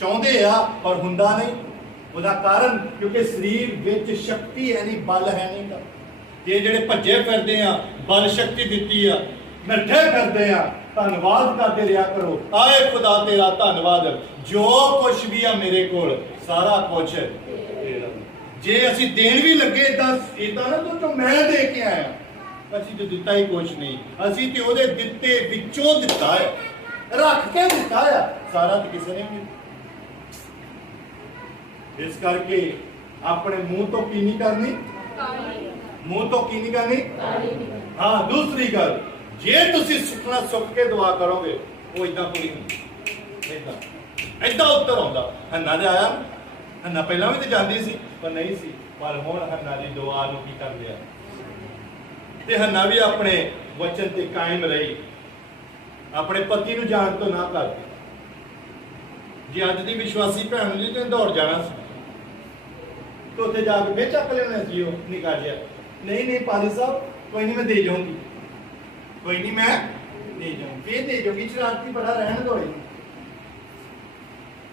ਚਾਹੁੰਦੇ ਆ ਪਰ ਹੁੰਦਾ ਨਹੀਂ। ਉਹਦਾ ਕਾਰਨ ਕਿਉਂਕਿ ਸਰੀਰ ਵਿੱਚ ਸ਼ਕਤੀ ਹੈ ਨਹੀਂ, ਬਲ ਹੈ ਨਹੀਂ ਗਾ। ਇਹ ਜਿਹੜੇ ਭੱਜੇ ਫਿਰਦੇ ਆ, ਬਲ ਸ਼ਕਤੀ ਦਿੱਤੀ ਆ, ਨੱਠੇ ਫਿਰਦੇ ਆ, ਧੰਨਵਾਦ ਕਰਦੇ ਰਿਹਾ ਕਰੋ। ਆਏ ਖੁਦਾ ਤੇਰਾ ਧੰਨਵਾਦ, ਜੋ ਕੁਝ ਵੀ ਆ ਮੇਰੇ ਕੋਲ ਸਾਰਾ ਕੁਝ ਤੇਰਾ। ਜੇ ਅਸੀਂ ਦੇਣ ਵੀ ਲੱਗੇ ਇਦਾਂ ਨਾ ਤਾਂ ਮੈਂ ਦੇ ਕੇ ਆਇਆ, ਅਸੀਂ ਤੇ ਦਿੱਤਾ ਹੀ ਕੁਝ ਨਹੀਂ, ਅਸੀਂ ਤੇ ਉਹਦੇ ਦਿੱਤੇ ਵਿੱਚੋਂ ਦਿੱਤਾ ਹੈ, ਰੱਖ ਕੇ ਦਿੱਤਾ ਆ, ਸਾਰਾ ਤੇ ਕਿਸੇ ਨੇ ਨਹੀਂ। ਇਸ ਕਰਕੇ ਆਪਣੇ ਮੂੰਹ ਤੋਂ ਕੀ ਨਹੀਂ ਕਰਨੀ, ਮੂੰਹ ਤੋਂ ਕੀ ਨਹੀਂ ਕਰਨੀ। ਹਾਂ, ਦੂਸਰੀ ਗੱਲ, ਜੇ ਤੁਸੀਂ ਸੁਖਣਾ ਸੁੱਖ ਕੇ ਦੁਆ ਕਰੋਗੇ ਉਹ ਇਦਾਂ ਪੂਰੀ ਹੁੰਦੀ, ਇਦਾਂ ਉੱਤਰ ਆਉਂਦਾ। ਹੰਨਾ ਦੇ ਆਇਆ, ਹੰਨਾ ਪਹਿਲਾਂ ਵੀ ਤੇ ਜਾਂਦੀ ਸੀ ਪਰ ਨਹੀਂ ਸੀ, ਪਰ ਹੁਣ ਹੰਨਾ ਦੀ ਦੁਆ ਨੂੰ ਕੀ ਕਰ ਲਿਆ ਤੇ ਹੰਨਾ ਵੀ ਆਪਣੇ ਵਚਨ ਤੇ ਕਾਇਮ ਰਹੀ, ਆਪਣੇ ਪਤੀ ਨੂੰ ਜਾਣ ਤੋਂ ਨਾ ਕਰਦੀ। ਜੇ ਅੱਜ ਦੀ ਵਿਸ਼ਵਾਸੀ ਭੈਣ ਜੀ ਤੇ ਦੌੜ ਜਾਣਾ ਸੀ ਤੇ ਉੱਥੇ ਜਾ ਕੇ ਫੇਰ ਚੱਕ ਲੈਣਾ ਸੀ, ਉਹ ਨਹੀਂ ਕਰ ਲਿਆ। ਨਹੀਂ ਪਾਲੀ ਸਾਹਿਬ ਕੋਈ ਨਹੀਂ, ਮੈਂ ਦੇ ਜਾਊਂਗੀ, ਕੋਈ ਨਹੀਂ ਮੈਂ ਦੇ ਜਾਊਂਗੀ, ਫੇਰ ਦੇ ਜਾਊਂਗੀ। ਸ਼ਰਾਰਤੀ ਬੜਾ ਰਹਿਣ ਦੋ।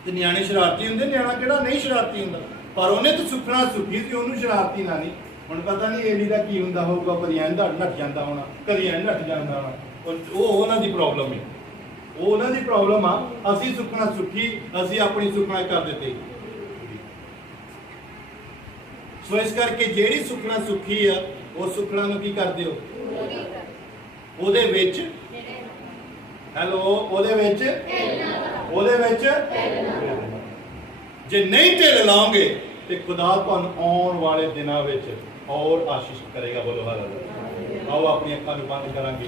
ਤੇ ਨਿਆਣੇ ਸ਼ਰਾਰਤੀ ਹੁੰਦੇ, ਨਿਆਣਾ ਕਿਹੜਾ ਨਹੀਂ ਸ਼ਰਾਰਤੀ ਹੁੰਦਾ, ਪਰ ਉਹਨੇ ਤਾਂ ਸੁਖਣਾ ਸੁਖੀ ਸੀ, ਉਹਨੂੰ ਸ਼ਰਾਰਤੀ ਨਾ ਨਹੀਂ। ਹੁਣ ਪਤਾ ਨਹੀਂ ਏਡੀ ਦਾ ਕੀ ਹੁੰਦਾ ਹੋਊਗਾ, ਕਦੀ ਐਂ ਨੱਠ ਜਾਂਦਾ ਹੋਣਾ, ਕਦੀ ਐਂ ਨੱਠ ਜਾਂਦਾ ਹੋਣਾ, ਉਹ ਉਹਨਾਂ ਦੀ ਪ੍ਰੋਬਲਮ ਹੈ, ਉਹ ਉਹਨਾਂ ਦੀ ਪ੍ਰੋਬਲਮ ਆ। ਅਸੀਂ ਸੁਖਣਾ ਸੁਖੀ, ਅਸੀਂ ਆਪਣੀ ਸੁਖਣਾ ਕਰ ਦਿੱਤੀ। ਸੋ ਇਸ ਕਰਕੇ ਜਿਹੜੀ ਸੁਖਣਾ ਸੁਖੀ ਆ, ਉਹ ਸੁਖਣਾ ਨੂੰ ਕੀ ਕਰਦੇ ਹੋ? ਉਹਦੇ ਵਿੱਚ, ਹੈਲੋ, ਉਹਦੇ ਵਿੱਚ ਜੇ ਨਹੀਂ ਢਿੱਲ ਲਾਓਗੇ ਤੇ ਖੁਦਾ ਤੁਹਾਨੂੰ ਆਉਣ ਵਾਲੇ ਦਿਨਾਂ ਵਿੱਚ ਔਰ ਆਸ਼ੀਸ਼ ਕਰੇਗਾ। ਬੋਲੋ ਹਾਲੇਲੂਇਆ। ਆਓ ਆਪਣੀਆਂ ਅੱਖਾਂ ਨੂੰ ਬੰਦ ਕਰਾਂਗੇ।